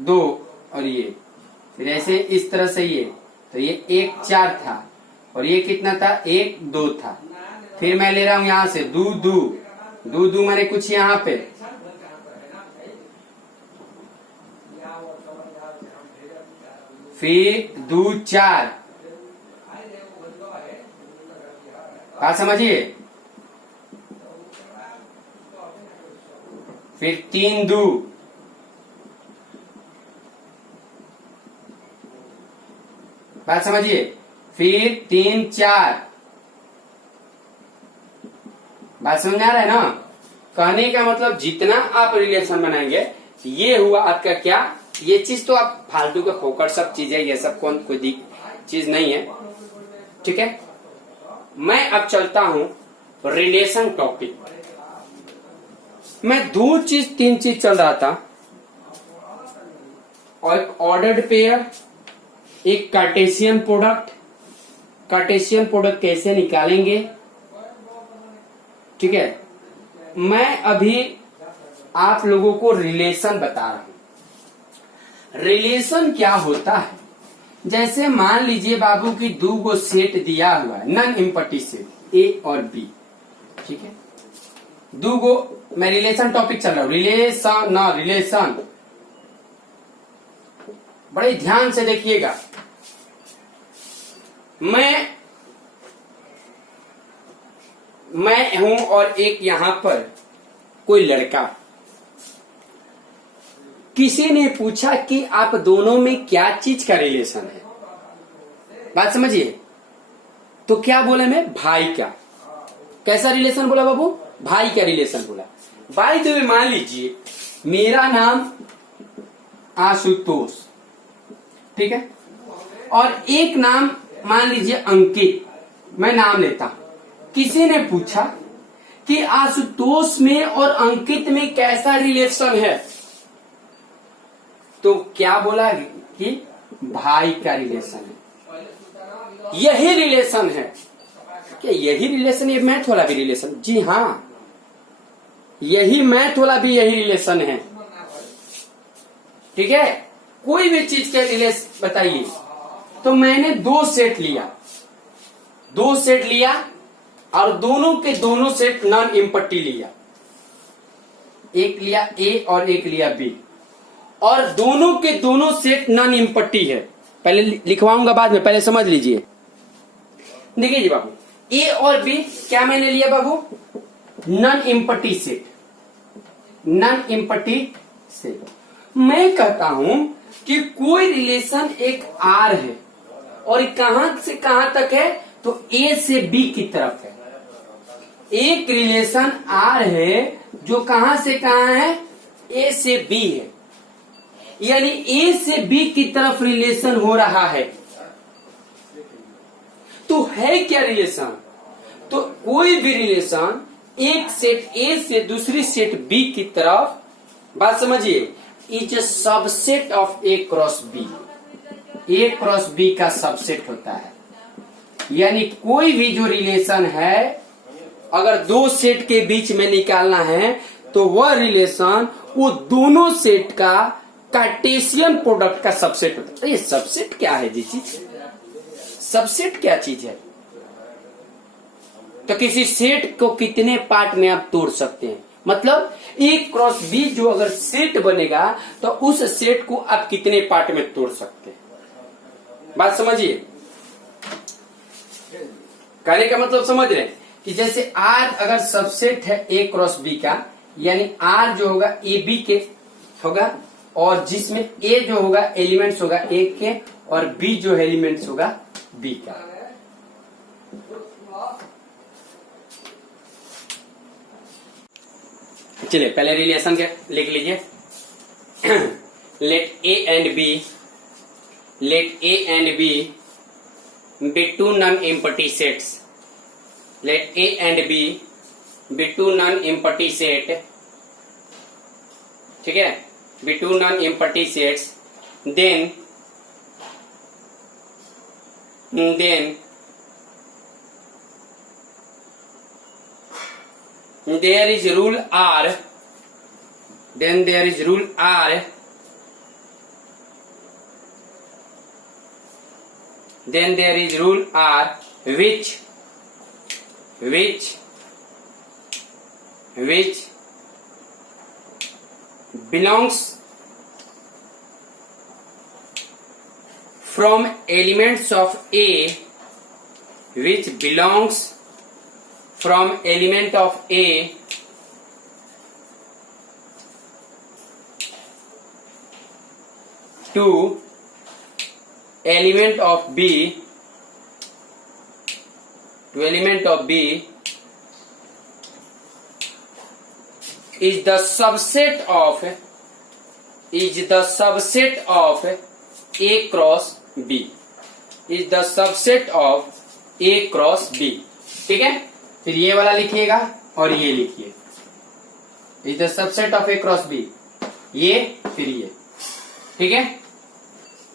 2 और ये, फिर ऐसे इस तरह से ये, तो ये 1 4 था और ये कितना था 1 2 था। फिर मैं ले रहा हूं यहां से दू दू मैंने कुछ यहां पे, फिर 2 4, बात समझिए, फिर 3 2, बात समझिए, फिर 3 4, बात समझ में आ रहा है ना। कहने का मतलब जितना आप रिलेशन बनाएंगे, ये हुआ आपका क्या, ये चीज तो आप फालतू का फोकट सब चीजें, ये सब कोई चीज नहीं है, ठीक है। मैं अब चलता हूं रिलेशन टॉपिक। मैं 3 चीज चल रहा था, और एक ऑर्डर्ड पेयर, एक कार्टेशियन प्रोडक्ट। कार्टेशियन प्रोडक्ट कैसे निकालेंगे, ठीक है। मैं अभी आप लोगों को रिलेशन बता रहा हूं। रिलेशन क्या होता है, जैसे मान लीजिए बाबू की 2 गो सेट दिया हुआ है, नॉन एम्पटी सेट ए और बी, ठीक है। 2 गो, मैं रिलेशन टॉपिक चल रहा हूं, रिलेशन बड़े ध्यान से देखिएगा। मैं हूं और एक यहां पर कोई लड़का, किसी ने पूछा कि आप दोनों में क्या चीज का रिलेशन है, बात समझिए। तो क्या बोला मैं, भाई का। कैसा रिलेशन बोला बाबू, भाई का रिलेशन बोला। भाई तो मान लीजिए मेरा नाम आशुतोष, ठीक है, और एक नाम मान लीजिए अंकित, मैं नाम लेता हूं। किसी ने पूछा कि आशुतोष में और अंकित में कैसा रिलेशन है, तो क्या बोला कि भाई का रिलेशन है। यही रिलेशन है क्या, यही रिलेशन, ये मैथ वाला भी रिलेशन, जी हाँ, यही मैथ वाला भी यही रिलेशन है, ठीक है। कोई भी चीज के रिलेशन बताइए, तो मैंने 2 सेट लिया और दोनों के दोनों सेट नॉन एम्पटी लिया, एक लिया ए और एक लिया बी, और दोनों के दोनों सेट नॉन एम्पटी है। पहले लिखवाऊंगा बाद में, पहले समझ लीजिए। देखिए जी बाबू, ए और बी क्या मैंने लिया बाबू, non empty set, non empty set. मैं कहता हूं कि कोई रिलेशन एक आर है और कहां से कहां तक है, तो ए से बी की तरफ है। एक रिलेशन आर है जो कहां से कहां है, ए से बी है, यानी ए से बी की तरफ रिलेशन हो रहा है। तो है क्या रिलेशन, तो कोई भी रिलेशन एक सेट ए से दूसरी सेट बी की तरफ, बात समझिए, is a subset of A cross B. A cross B का सबसेट होता है, यानी कोई भी जो रिलेशन है, अगर 2 सेट के बीच में निकालना है तो वह रिलेशन वो दोनों सेट का कार्टेशियन प्रोडक्ट का सबसेट होता है। तो ये सबसेट क्या है जी चीज, सबसेट क्या चीज है। तो किसी सेट को कितने पार्ट में आप तोड़ सकते हैं, मतलब ए क्रॉस बी जो अगर सेट बनेगा तो उस सेट को आप कितने पार्ट में तोड़ सकते हैं, बात समझिए। कहने का मतलब समझ रहे हैं कि जैसे आर अगर सबसेट है ए क्रॉस बी का, यानी आर जो होगा ए बी के होगा, और जिसमें ए जो होगा एलिमेंट्स होगा ए के, और बी जो एलिमेंट्स होगा बी का। चलिए पहले रिलेशन के लिख लीजिए। Let A and B two non empty sets. Let A and B B two non empty set, ठीक है, B two non empty sets, then there is rule R, then there is rule R, then there is rule R which belongs from elements of A, which belongs from element of A to element of B, is the subset of A cross B, is the subset of A cross B, ठीक है। फिर ये वाला लिखिएगा और ये लिखिए, is the subset of A cross B, ये फिर ये, ठीक है।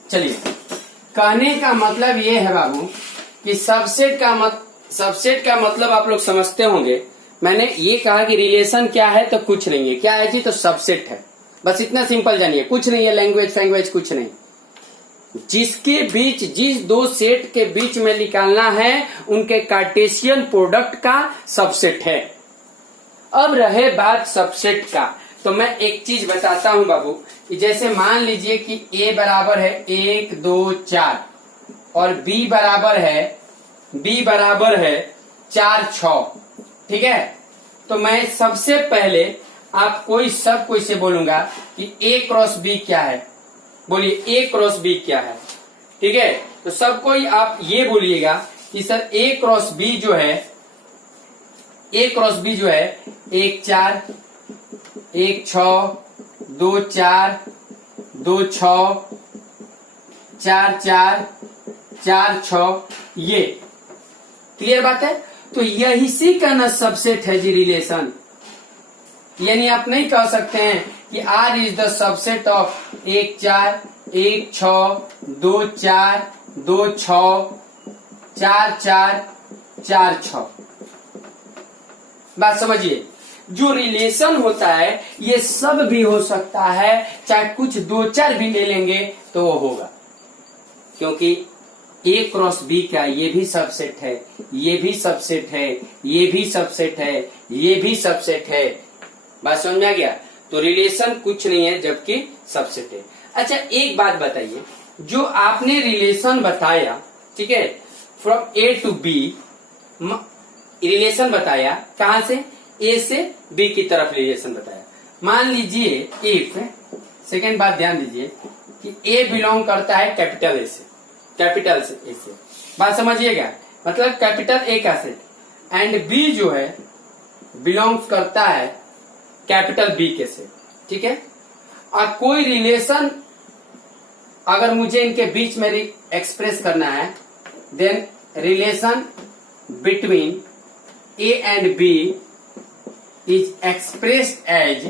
चलिए, कहने का मतलब ये है बाबू कि सबसेट का मतलब आप लोग समझते होंगे। मैंने ये कहा कि रिलेशन क्या है, तो कुछ नहीं है। क्या है जी? तो सबसेट है, बस इतना सिंपल जानिए, कुछ नहीं है, लैंग्वेज कुछ नहीं। जिसके बीच, जिस दो सेट के बीच में निकालना है उनके कार्टेशियन प्रोडक्ट का सबसेट है। अब रहे बात सबसेट का, तो मैं एक चीज बताता हूं बाबू कि जैसे मान लीजिए कि ए बराबर है 1 2 4 और बी बराबर है 4 6, ठीक है। तो मैं सबसे पहले सबको इसे बोलूंगा कि ए क्रॉस बी क्या है, बोलिए ए क्रॉस बी क्या है, ठीक है। तो सबको ही आप ये बोलिएगा कि सर ए क्रॉस बी जो है 1 4 1 6 2 4 2 6 4 4 4 6, ये क्लियर बात है। तो यही का ना सबसेट है जी रिलेशन। यानी आप नहीं कह सकते हैं कि R is the subset of 1 4 1 6 2 4 2 6 4 4 4 6। बात समझिए, जो रिलेशन होता है ये सब भी हो सकता है, चाहे कुछ 2 4 भी ले लेंगे तो वो होगा, क्योंकि ए क्रॉस बी का ये भी सबसेट है, ये भी सबसेट है, ये भी सबसेट है, ये भी सबसेट है। बात समझ में आ गया? तो रिलेशन कुछ नहीं है जबकि सबसेट है। अच्छा एक बात बताइए, जो आपने रिलेशन बताया, ठीक है, from A to B relation बताया, कहां से? ए से बी की तरफ रिलेशन बताया। मान लीजिए इफ, सेकेंड बात ध्यान दीजिए कि ए बिलोंग करता है कैपिटल ए से, कैपिटल से ए से, बात समझिएगा, मतलब कैपिटल ए का सेट, एंड बी जो है बिलोंग्स करता है कैपिटल बी के से, ठीक है। और कोई रिलेशन अगर मुझे इनके बीच में एक्सप्रेस करना है, then relation between A and B is expressed as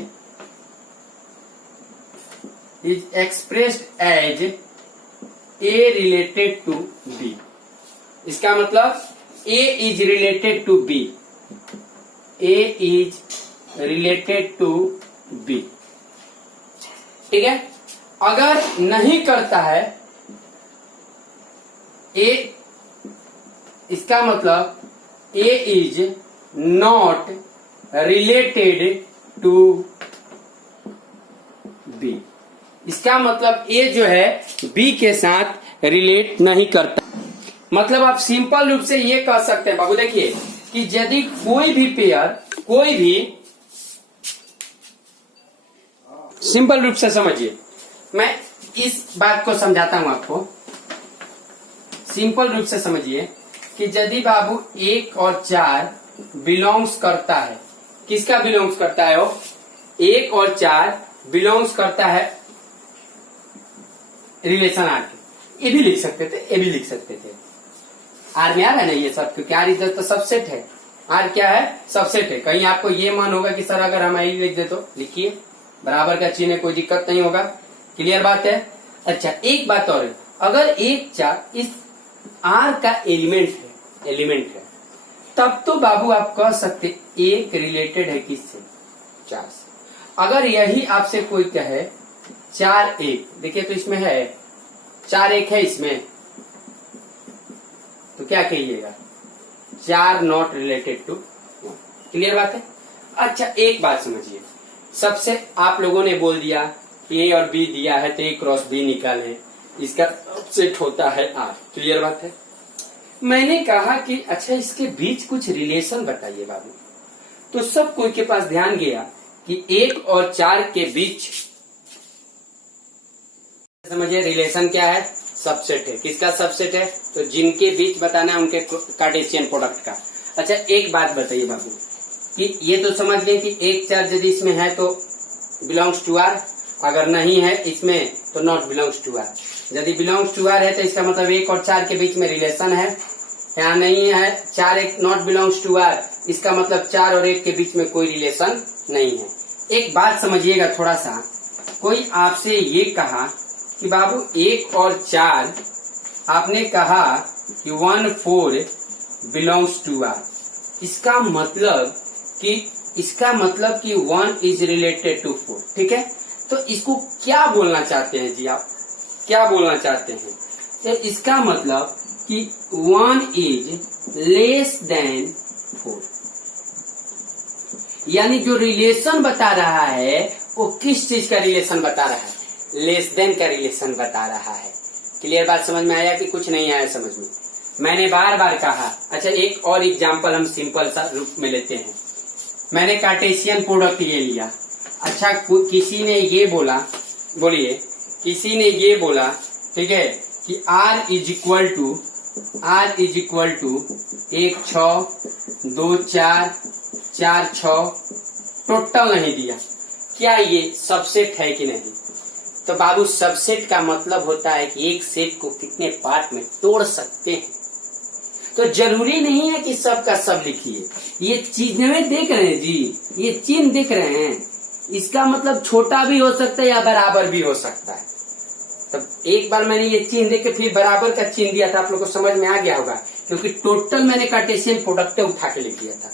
A related to B. इसका मतलब A is related to B, A is related to B, ठीक है। अगर नहीं करता है ए, इसका मतलब A is not related to B. इसका मतलब ए जो है बी के साथ रिलेट नहीं करता। मतलब आप सिंपल रूप से ये कह सकते हैं बाबू, देखिए कि यदि कोई भी पेयर, कोई भी, सिंपल रूप से समझिए, मैं इस बात को समझाता हूं आपको। सिंपल रूप से समझिए कि यदि बाबू 1 और 4 बिलोंग्स करता है, किसका बिलोंग्स करता है वो? 1 और 4 बिलोंग्स करता है रिलेशन आर के। ये भी लिख सकते थे, ये भी लिख सकते थे। आर में आ रहा है ना ये सब, क्योंकि आर इधर तो सबसेट है। आर क्या है? सबसेट है। कहीं आपको ये मन होगा कि सर अगर हम आई लिख दे तो लिखिए, बराबर का चिन्ह है, कोई दिक्कत नहीं होगा। क्लियर बात है? अच्छा, एक बात और है, अगर 1 4 इस आर का एलिमेंट है, तब तो बाबू आप कह सकते एक रिलेटेड है किससे? 4 से। अगर यही आपसे कोई कहे 4 1, देखिए तो इसमें है 4 1 है इसमें, तो क्या कहिएगा? 4 नॉट रिलेटेड टू 1। क्लियर बात है? अच्छा, एक बात समझिए, सबसे आप लोगों ने बोल दिया ए और बी दिया है तो ए क्रॉस बी निकाले, इसका सबसेट होता है आर। क्लियर बात है? मैंने कहा कि अच्छा इसके बीच कुछ रिलेशन बताइए बाबू, तो सब कोई के पास ध्यान गया कि 1 और 4 के बीच, समझिए रिलेशन क्या है? सबसेट है। किसका सबसेट है? तो जिनके बीच बताना है उनके कार्टेशियन प्रोडक्ट का। अच्छा, एक बात बताइए बाबू कि ये तो समझ गए कि 1 4 यदि इसमें है तो बिलोंग्स टू आर, अगर नहीं है इसमें तो नॉट बिलोंग्स टू आर। यदि बिलोंग्स टू आर है तो इसका मतलब 1 और 4 के बीच में रिलेशन है। यहाँ नहीं है 4 1 नॉट बिलोंग्स टू आर, इसका मतलब 4 और 1 के बीच में कोई रिलेशन नहीं है। एक बात समझिएगा थोड़ा सा, कोई आपसे ये कहा कि बाबू 1 और 4 आपने कहा कि 1 4 बिलोंग्स टू आर, इसका मतलब कि 1 इज रिलेटेड टू 4। ठीक है, तो इसको क्या बोलना चाहते हैं जी? आप क्या बोलना चाहते हैं? तो इसका मतलब कि 1 इज लेस देन 4, यानी जो रिलेशन बता रहा है वो किस चीज का रिलेशन बता रहा है? लेस देन का रिलेशन बता रहा है। क्लियर बात समझ में आया कि कुछ नहीं आया समझ में? मैंने बार बार कहा। अच्छा, एक और एग्जांपल हम सिंपल सा रूप में लेते हैं। मैंने कार्टेशियन प्रोडक्ट ये लिया। अच्छा, किसी ने ये बोला, बोलिए, किसी ने ये बोला, ठीक है, कि R is equal to 1 6 2 4 4 6, total नहीं दिया। क्या ये सबसेट है कि नहीं? तो बाबू सबसेट का मतलब होता है कि एक सेट को कितने पार्ट में तोड़ सकते हैं। तो जरूरी नहीं है कि सब का सब लिखिए। ये चीजें देख रहे हैं जी, ये चिन्ह देख रहे हैं, इसका मतलब छोटा भी हो सकता है या बराबर भी हो सकता है। तब एक बार मैंने ये चिन्ह देख के फिर बराबर का चिन्ह दिया था, आप लोग को समझ में आ गया होगा, क्योंकि टोटल मैंने कार्टेशियन प्रोडक्ट उठा के लिख दिया था।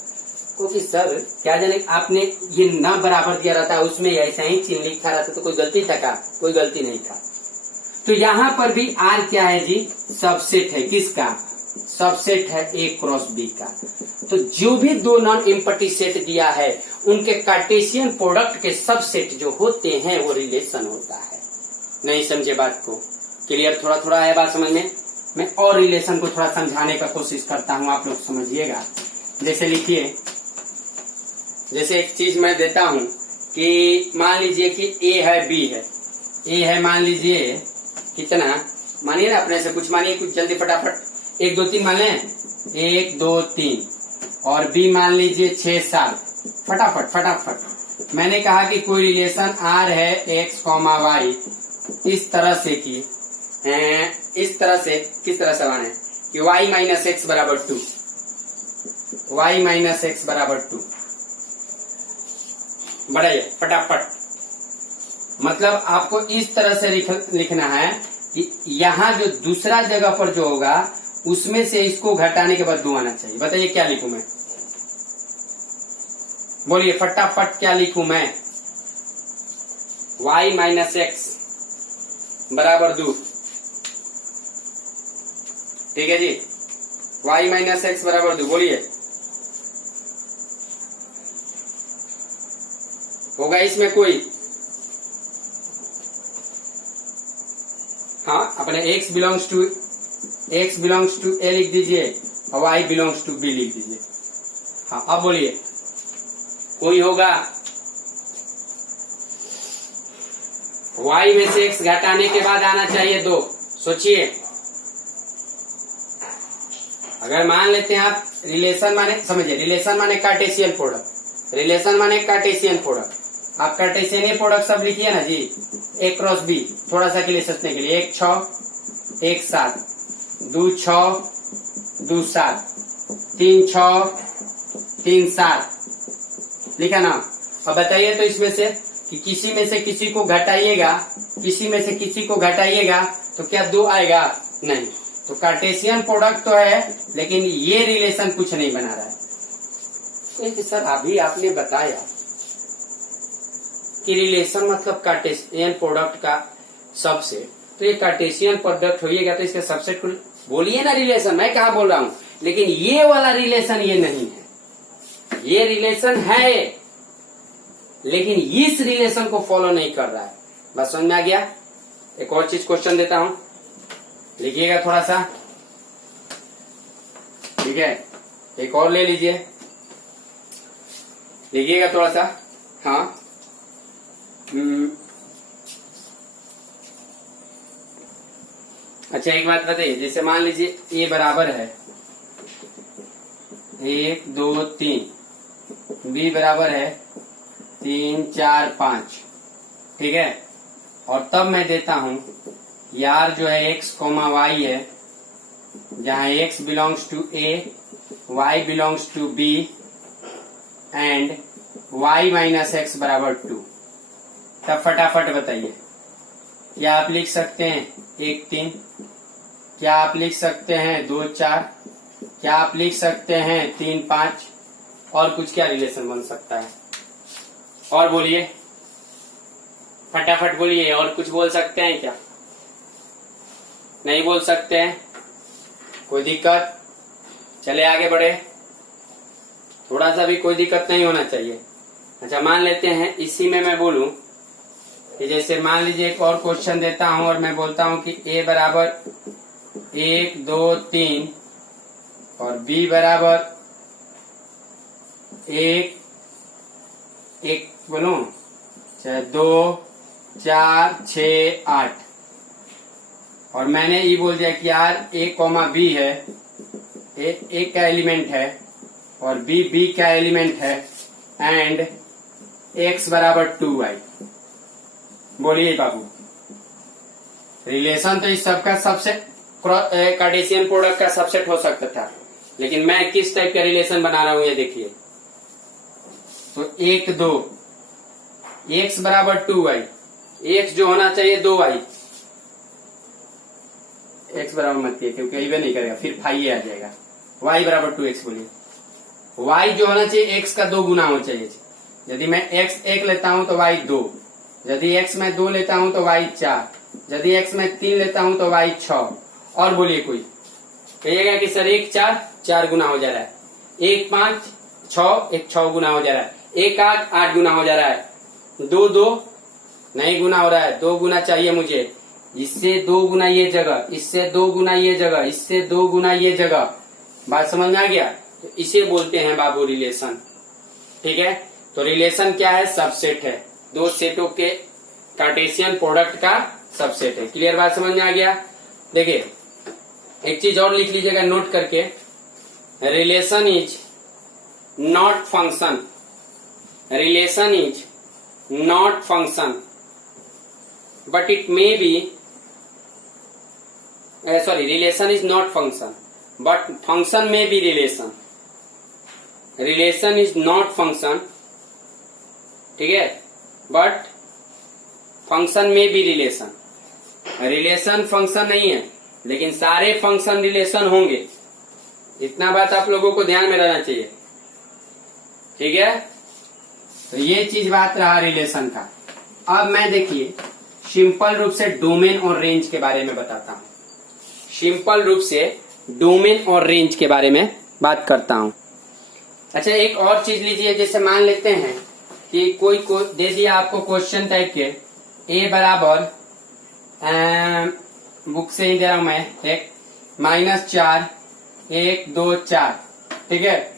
क्योंकि सर क्या जाने आपने ये ना बराबर दिया रहता है, उसमें ऐसा ही चिन्ह लिखा रहता तो कोई गलती था क्या? कोई गलती नहीं था। तो यहाँ पर भी आर क्या है जी? सबसेट है। किसका सबसेट है? ए क्रॉस बी का। तो जो भी दो नॉन एम्पटी सेट दिया है उनके कार्टेशियन प्रोडक्ट के सबसेट जो होते हैं वो रिलेशन होता है। नहीं समझे बात को? क्लियर? थोड़ा थोड़ा है बात समझ में? मैं और रिलेशन को थोड़ा समझाने का कोशिश करता हूँ, आप लोग समझिएगा। जैसे लिखिए, जैसे एक चीज मैं देता हूं कि मान लीजिए कि ए है बी है, ए है मान लीजिए कितना, मानिए ना अपने से कुछ मानिए, कुछ जल्दी फटाफट 1 2 3 मान लें, 1 2 3, और बी मान लीजिए 6 7, फटाफट फटाफट। मैंने कहा कि कोई रिलेशन आर है x, y इस तरह से कि इस तरह से, किस तरह से माने कि y माइनस एक्स बराबर 2, y माइनस एक्स बराबर 2। बढ़ाइए फटाफट। मतलब आपको इस तरह से लिखना है कि यहाँ जो दूसरा जगह पर जो होगा उसमें से इसको घटाने के बाद 2 आना चाहिए। बताइए क्या लिखूं मैं? बोलिए फटाफट, क्या लिखूं मैं? y माइनस एक्स बराबर 2। ठीक है जी, y माइनस एक्स बराबर 2। बोलिए होगा इसमें कोई? हाँ, अपने x बिलोंग्स टू a लिख दीजिए और y बिलोंग्स टू b लिख दीजिए। हाँ, अब बोलिए, कोई होगा? y में से x घटाने के बाद आना चाहिए 2। सोचिए, अगर मान लेते हैं आप रिलेशन माने, समझिए, रिलेशन माने कार्टेशियन प्रोडक्ट, रिलेशन माने कार्टेशियन प्रोडक्ट। आप कार्टेशियन प्रोडक्ट सब लिखिए ना जी, a क्रॉस b, थोड़ा सा के लिए सोचने के लिए, 1 6 1 7, 2 6 2 7, 3 6 3 7, लिखा ना? अब बताइए तो इसमें से कि किसी में से किसी को घटाइएगा, किसी में से किसी को घटाइएगा तो क्या 2 आएगा? नहीं। तो कार्टेशियन प्रोडक्ट तो है, लेकिन ये रिलेशन कुछ नहीं बना रहा है। तो सर अभी आपने बताया कि रिलेशन मतलब कार्टेशियन प्रोडक्ट का सबसेट, तो ये कार्टेशियन प्रोडक्ट होइएगा तो इसका सबसेट को बोलिए ना रिलेशन। मैं कहा बोल रहा हूं, लेकिन ये वाला रिलेशन ये नहीं है। ये रिलेशन है, लेकिन इस रिलेशन को फॉलो नहीं कर रहा है। बस समझ में आ गया? एक और चीज क्वेश्चन देता हूं, लिखिएगा थोड़ा सा, ठीक है? एक और ले लीजिए, लिखिएगा थोड़ा सा। हाँ, अच्छा एक बात बताइए, जैसे मान लीजिए ए बराबर है 1 2 3, बी बराबर है 3 4 5, ठीक है? और तब मैं देता हूं यार जो है x, y है, जहां x belongs to a, y belongs to b and y minus X बराबर 2। तब फटाफट बताइए, क्या आप लिख सकते हैं 1 3? क्या आप लिख सकते हैं 2 4? क्या आप लिख सकते हैं 3 5? और कुछ क्या रिलेशन बन सकता है? और बोलिए, फटाफट बोलिए, और कुछ बोल सकते हैं क्या? नहीं बोल सकते हैं? कोई दिक्कत? चले आगे बढ़े, थोड़ा सा भी कोई दिक्कत नहीं होना चाहिए। अच्छा मान लेते हैं इसी में मैं बोलूं कि जैसे मान लीजिए एक और क्वेश्चन देता हूं और मैं बोलता हूं कि a बराबर 1 2 3 और b बराबर 1 1 बोलूं, चाहे 2 4 6 8, और मैंने ये बोल दिया कि यार a b है, a का एलिमेंट है और b का एलिमेंट है एंड x बराबर 2y। बोलिए बाबू, रिलेशन तो इस सबका सबसेट, कार्टेशियन प्रोडक्ट का सबसेट हो सकता था, लेकिन मैं किस टाइप का रिलेशन बना रहा हूं ये देखिए। तो 1 2, x बराबर 2y, x जो होना चाहिए 2y, x बराबर मत किए क्योंकि इवन नहीं करेगा, फिर फाई आ जाएगा। y बराबर 2x बोलिए, y जो होना चाहिए x का 2 गुना होना चाहिए। यदि मैं x 1 लेता हूं तो y 2, यदि x मैं 2 लेता हूं तो y 4, यदि x मैं 3 लेता हूं तो y 6। और बोलिए कोई कहिएगा कि सर 1 4 4 गुना हो जा रहा है, 1 5 6 1 6 गुना हो जा रहा है, 1 8 8 गुना हो जा रहा है, 2 2 नहीं गुना हो रहा है, 2 गुना चाहिए मुझे, इससे 2 गुना ये जगह, इससे 2 गुना ये जगह, इससे 2 गुना ये जगह। बात समझ में आ गया? तो इसे बोलते हैं बाबू रिलेशन, ठीक है? तो रिलेशन क्या है? सबसेट है, दो सेटों के कार्टेशियन प्रोडक्ट का सबसेट है। क्लियर बात समझ में आ गया? देखिए एक चीज और लिख लीजिएगा नोट करके, relation is not function, relation is not function but it may be, sorry, relation is not function but function may be relation. Relation is not function, ठीक है, बट फंक्शन में भी रिलेशन। रिलेशन फंक्शन नहीं है, लेकिन सारे function relation होंगे। इतना बात आप लोगों को ध्यान में रहना चाहिए, ठीक है? तो ये चीज बात रहा रिलेशन का। अब मैं देखिए सिंपल रूप से डोमेन और रेंज के बारे में बताता हूं। सिंपल रूप से डोमेन और रेंज के बारे में बात करता हूं। अच्छा एक और चीज लीजिए, जैसे मान लेते हैं कि कोई दे दिया आपको क्वेश्चन टाइप के ए बराबर बुक से ही दे रहा हूं मैं एक -4 1 2 4, ठीक है,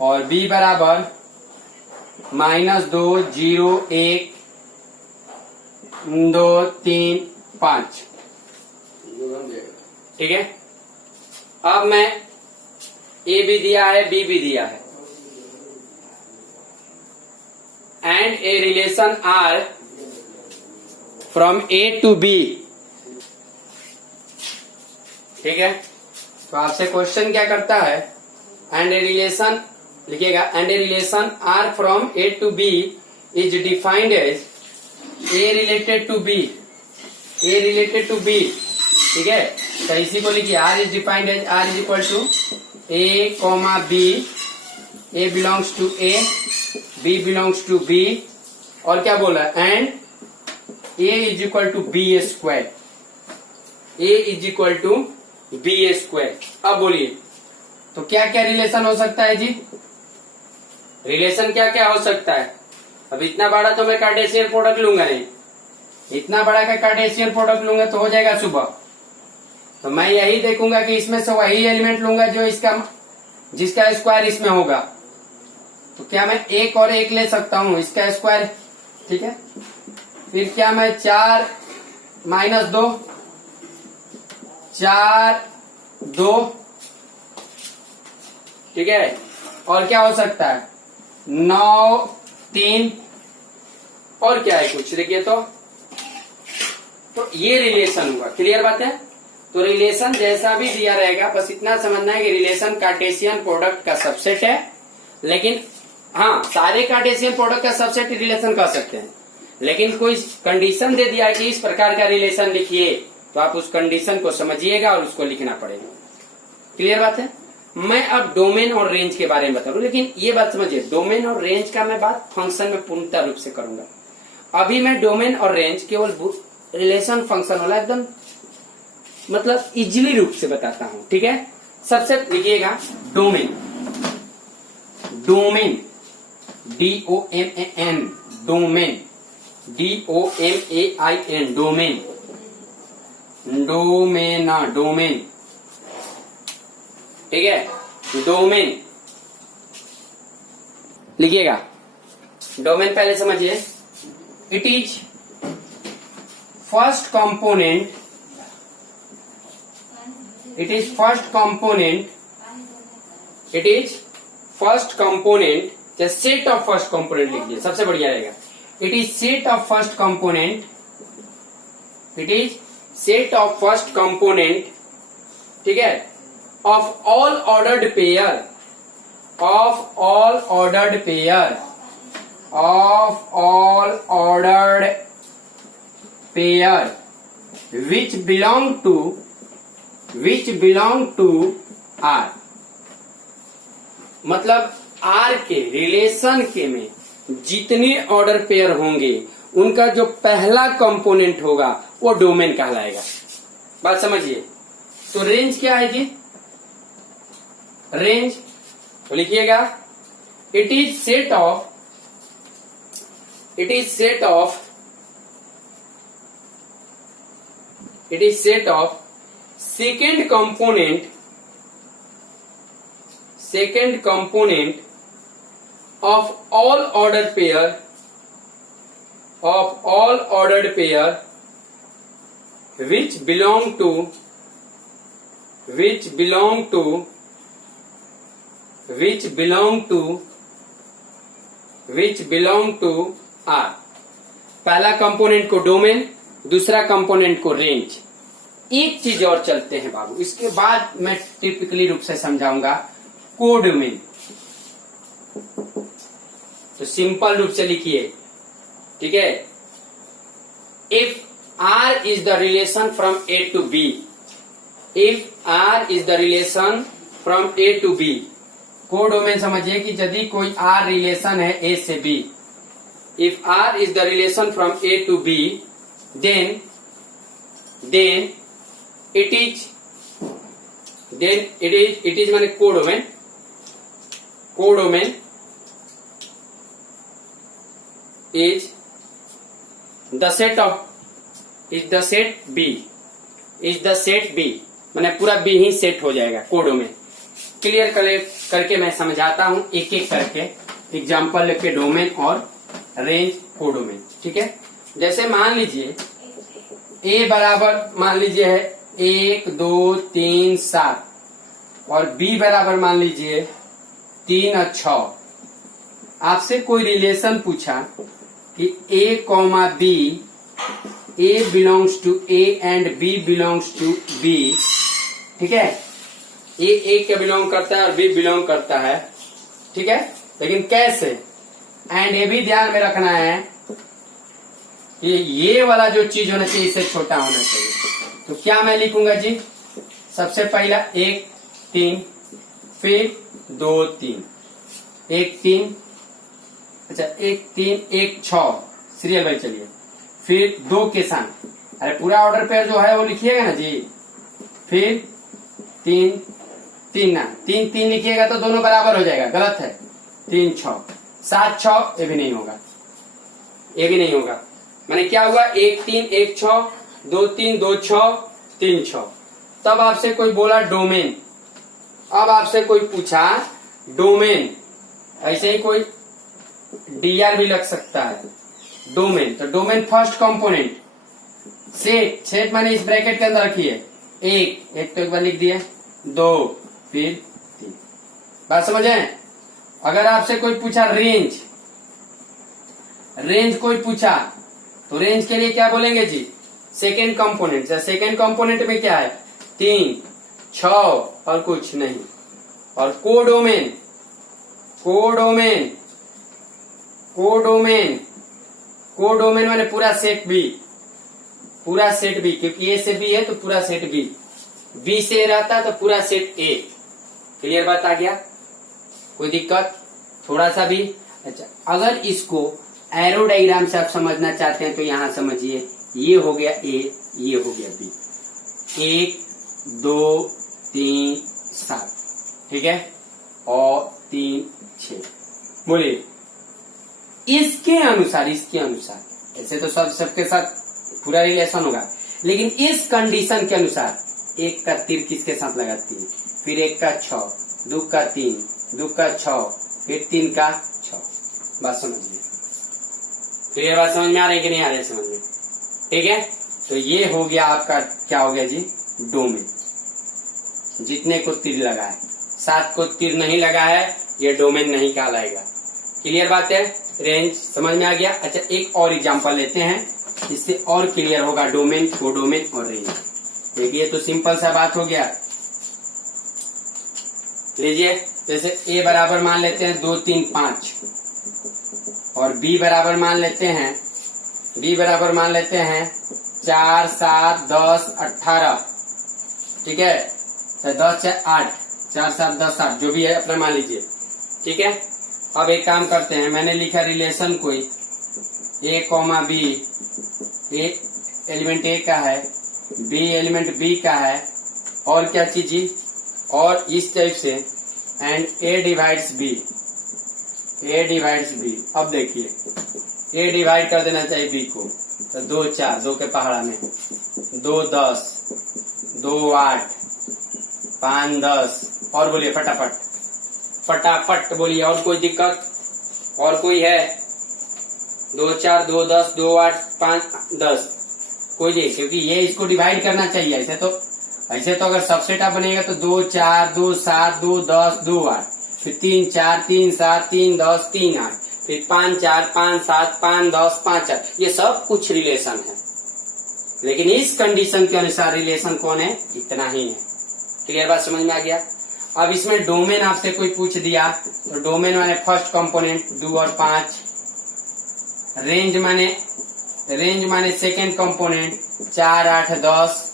और बी बराबर -2 0 1 2 3 5, ठीक है। अब मैं ए भी दिया है बी भी दिया है and a relation R from A to B, ठीक है। तो आपसे क्वेश्चन क्या करता है, एंड ए रिलेशन लिखिएगा, and a relation R from A to B is defined as A related to B, A related to B, ठीक है। तो इसी को लिखिए, R is defined as R is equal to A comma B, A belongs to A, B belongs to B, और क्या बोला, and A is equal to B square, A is equal to B square. अब बोलिए तो क्या क्या relation हो सकता है जी, रिलेशन क्या क्या हो सकता है। अब इतना बड़ा तो मैं कार्टेशियन प्रोडक्ट लूंगा नहीं, इतना बड़ा का कार्टेशियन प्रोडक्ट लूंगा तो हो जाएगा सुबह। तो मैं यही देखूंगा कि इसमें से वही एलिमेंट लूंगा जो इसका जिसका स्क्वायर इसमें होगा। तो क्या मैं एक और एक ले सकता हूं इसका स्क्वायर, ठीक है। फिर क्या मैं 4 -2 4 2, ठीक है, और क्या हो सकता है 9 3, और क्या है कुछ देखिए तो ये रिलेशन हुआ। क्लियर बात है। तो रिलेशन जैसा भी दिया रहेगा बस इतना समझना है कि रिलेशन कार्टेशियन प्रोडक्ट का सबसेट है, लेकिन हाँ सारे कार्टेशियन प्रोडक्ट का सबसेट रिलेशन कह सकते हैं, लेकिन कोई कंडीशन दे दिया है कि इस प्रकार का रिलेशन लिखिए, तो आप उस कंडीशन को समझिएगा और उसको लिखना पड़ेगा। क्लियर बात है। मैं अब डोमेन और रेंज के बारे में बता रहा हूं, लेकिन ये बात समझिए, डोमेन और रेंज का मैं बात फंक्शन में पूर्णतः रूप से करूंगा। अभी मैं डोमेन और रेंज केवल रिलेशन फंक्शन वाला एकदम मतलब इजीली रूप से बताता हूं, ठीक है। सबसे लिखिएगा domain, domain DOMAN, domain DOMAIN, domain, डोमेना डोमेन, ठीक है। डोमेन लिखिएगा, डोमेन पहले समझिए, it is first component, it is first component, it is first component, जैसे सेट ऑफ फर्स्ट कंपोनेंट लिखिए सबसे बढ़िया रहेगा। It is set of first component, it is set of first component, ठीक है, of all ordered pair, of all ordered pair, of all ordered pair which belong to R। मतलब R के relation के में जितने ऑर्डर पेयर होंगे उनका जो पहला कंपोनेंट होगा वो डोमेन कहलाएगा। बात समझिए। तो रेंज क्या है जी, रेंज तो लिखिएगा, it is set of, it is set of, it is set of second component, second component of all order pair, of all ordered pair which belong to, which belong to, which belong to, which belong to R। पहला component को domain, दूसरा component को range. एक चीज और चलते हैं बाबू, इसके बाद मैं टिपिकली रूप से समझाऊंगा कोडोमेन। तो सिंपल रूप से लिखिए, ठीक है। If R is the relation from A to B, if R is the relation from A to B, codomain समझिए कि यदि कोई R रिलेशन है A से B, if R is the relation from A to B, then it is माने codomain, codomain, is the set B मैंने पूरा B ही set हो जाएगा कोडोमेन। क्लियर करके मैं समझाता हूं एक एक करके एग्जांपल लेके डोमेन और रेंज कोडोमेन। ठीक है, जैसे मान लीजिए ए बराबर मान लीजिए है 1 2 3 7 और बी बराबर मान लीजिए 3 और 6। आपसे कोई रिलेशन पूछा कि A comma B, A belongs to A and B belongs to B. ठीक है, ए के बिलोंग करता है और बी बिलोंग करता है। ठीक है, लेकिन कैसे? एंड ये भी ध्यान में रखना है कि ये वाला जो चीज होना चाहिए इससे छोटा होना चाहिए। तो क्या मैं लिखूंगा जी? सबसे पहला 1 3 फिर 2 3 1 3 अच्छा 1 3 1 6 सीरियल बाई चलिए, फिर 2 के साथ। अरे पूरा ऑर्डर पेयर जो है वो लिखिएगा ना जी। फिर 3 3 ना 3 3 लिखिएगा तो दोनों बराबर हो जाएगा, गलत है। 3 6 7 6 ये भी नहीं होगा, ये भी नहीं होगा। मैंने क्या हुआ 1 3 1 6 2 3 2 6 3 6। तब आपसे कोई बोला डोमेन, अब आपसे कोई पूछा डोमेन, ऐसे ही कोई डीआर भी लग सकता है डोमेन। तो डोमेन फर्स्ट कंपोनेंट सेट माने इस ब्रैकेट के अंदर रखिए एक तो एक बार लिख दिए 2 फिर 3। बात समझ आए? अगर आपसे कोई पूछा रेंज कोई पूछा तो रेंज के लिए क्या बोलेंगे जी? Second component. सेकेंड कंपोनेंट में क्या है? 3 6 और कुछ नहीं। और कोडोमेन माने पूरा सेट बी, क्योंकि ए से बी है तो पूरा सेट बी से रहता तो पूरा सेट ए। क्लियर बात आ गया? कोई दिक्कत थोड़ा सा भी? अच्छा, अगर इसको एरो डायग्राम से आप समझना चाहते हैं तो यहां समझिए, ये हो गया ए, ये हो गया बी। 1 2 3 7 ठीक है, और 3 6। बोलिए इसके अनुसार ऐसे तो सबके साथ पूरा रिलेशन होगा, लेकिन इस कंडीशन के अनुसार 1 का तीर किसके साथ लगाती है? फिर 1 का 6, 2 का 3, 2 का 6, फिर 3 का 6। बात समझिए, फिर ये बात समझ में आ रही है कि नहीं आ रही है? समझ में? ठीक है, तो ये हो गया आपका क्या हो गया जी? डोमेन। जितने को तीर लगा है, 7 को तीर नहीं लगा है, ये डोमेन नहीं कहलाएगा। क्लियर बात है? रेंज समझ में आ गया? अच्छा, एक और एग्जांपल लेते हैं, इससे और क्लियर होगा डोमेन, कोडोमेन और रेंज। देखिए, तो सिंपल सा बात हो गया। लीजिए, जैसे ए बराबर मान लेते हैं 2 3 5 और बी बराबर मान लेते हैं 4 7 10 18। ठीक है, 10 से 8 4 7 10 8 जो भी है अपना मान लीजिए। ठीक है, अब एक काम करते हैं, मैंने लिखा रिलेशन कोई ए कॉमा बी, ए एलिमेंट ए का है, बी एलिमेंट बी का है, और क्या चीज जी? और इस टाइप से एंड ए डिवाइड्स बी। अब देखिए, ए डिवाइड कर देना चाहिए बी को, तो 2 4 2 के पहाड़ा में 2 10 2 8 5 10। और बोलिए फटाफट बोलिए। और कोई दिक्कत? और कोई है? 2 4 2 10 2 8 5 10 कोई नहीं, क्योंकि ये इसको डिवाइड करना चाहिए। ऐसे तो अगर सबसेट आप बनेगा तो 2 4 2 7 2 10 2 8, फिर 3 4 3 7 3 10 3 8, फिर 5 4 5 7 5 10 5 8। ये सब कुछ रिलेशन है, लेकिन इस कंडीशन के अनुसार रिलेशन कौन है? इतना ही है। क्लियर बात समझ में आ गया? अब इसमें डोमेन आपसे कोई पूछ दिया तो डोमेन माने फर्स्ट कंपोनेंट 2 और 5, रेंज माने सेकेंड कंपोनेंट 4 8 10।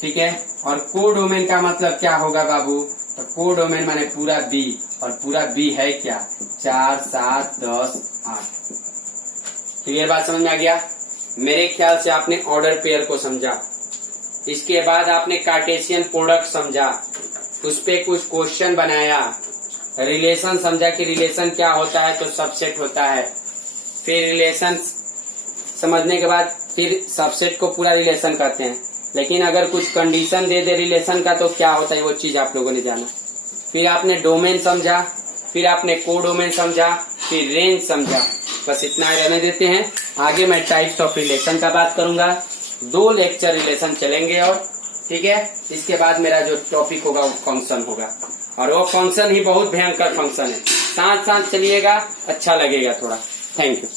ठीक है, और कोडोमेन का मतलब क्या होगा बाबू? तो कोडोमेन माने पूरा बी, और पूरा बी है क्या? 4 7 10 8। क्लियर बात समझ में आ गया? मेरे ख्याल से आपने ऑर्डर पेयर को समझा, इसके बाद आपने कार्टेशियन प्रोडक्ट समझा, उस पे कुछ क्वेश्चन बनाया, रिलेशन समझा कि रिलेशन क्या होता है, तो सबसेट होता है। फिर रिलेशन समझने के बाद फिर सबसेट को पूरा रिलेशन कहते हैं। लेकिन अगर कुछ कंडीशन दे दे रिलेशन का तो क्या होता है वो चीज आप लोगों ने जाना। फिर आपने डोमेन समझा, फिर आपने कोडोमेन समझा, फिर रेंज समझा। बस इतना ही रहने देते हैं। आगे मैं टाइप्स ऑफ रिलेशन का बात करूंगा। 2 लेक्चर रिलेशन चलेंगे और ठीक है। इसके बाद मेरा जो टॉपिक होगा वो फंक्शन होगा, और वो फंक्शन ही बहुत भयंकर फंक्शन है। साथ साथ चलिएगा, अच्छा लगेगा थोड़ा। Thank you.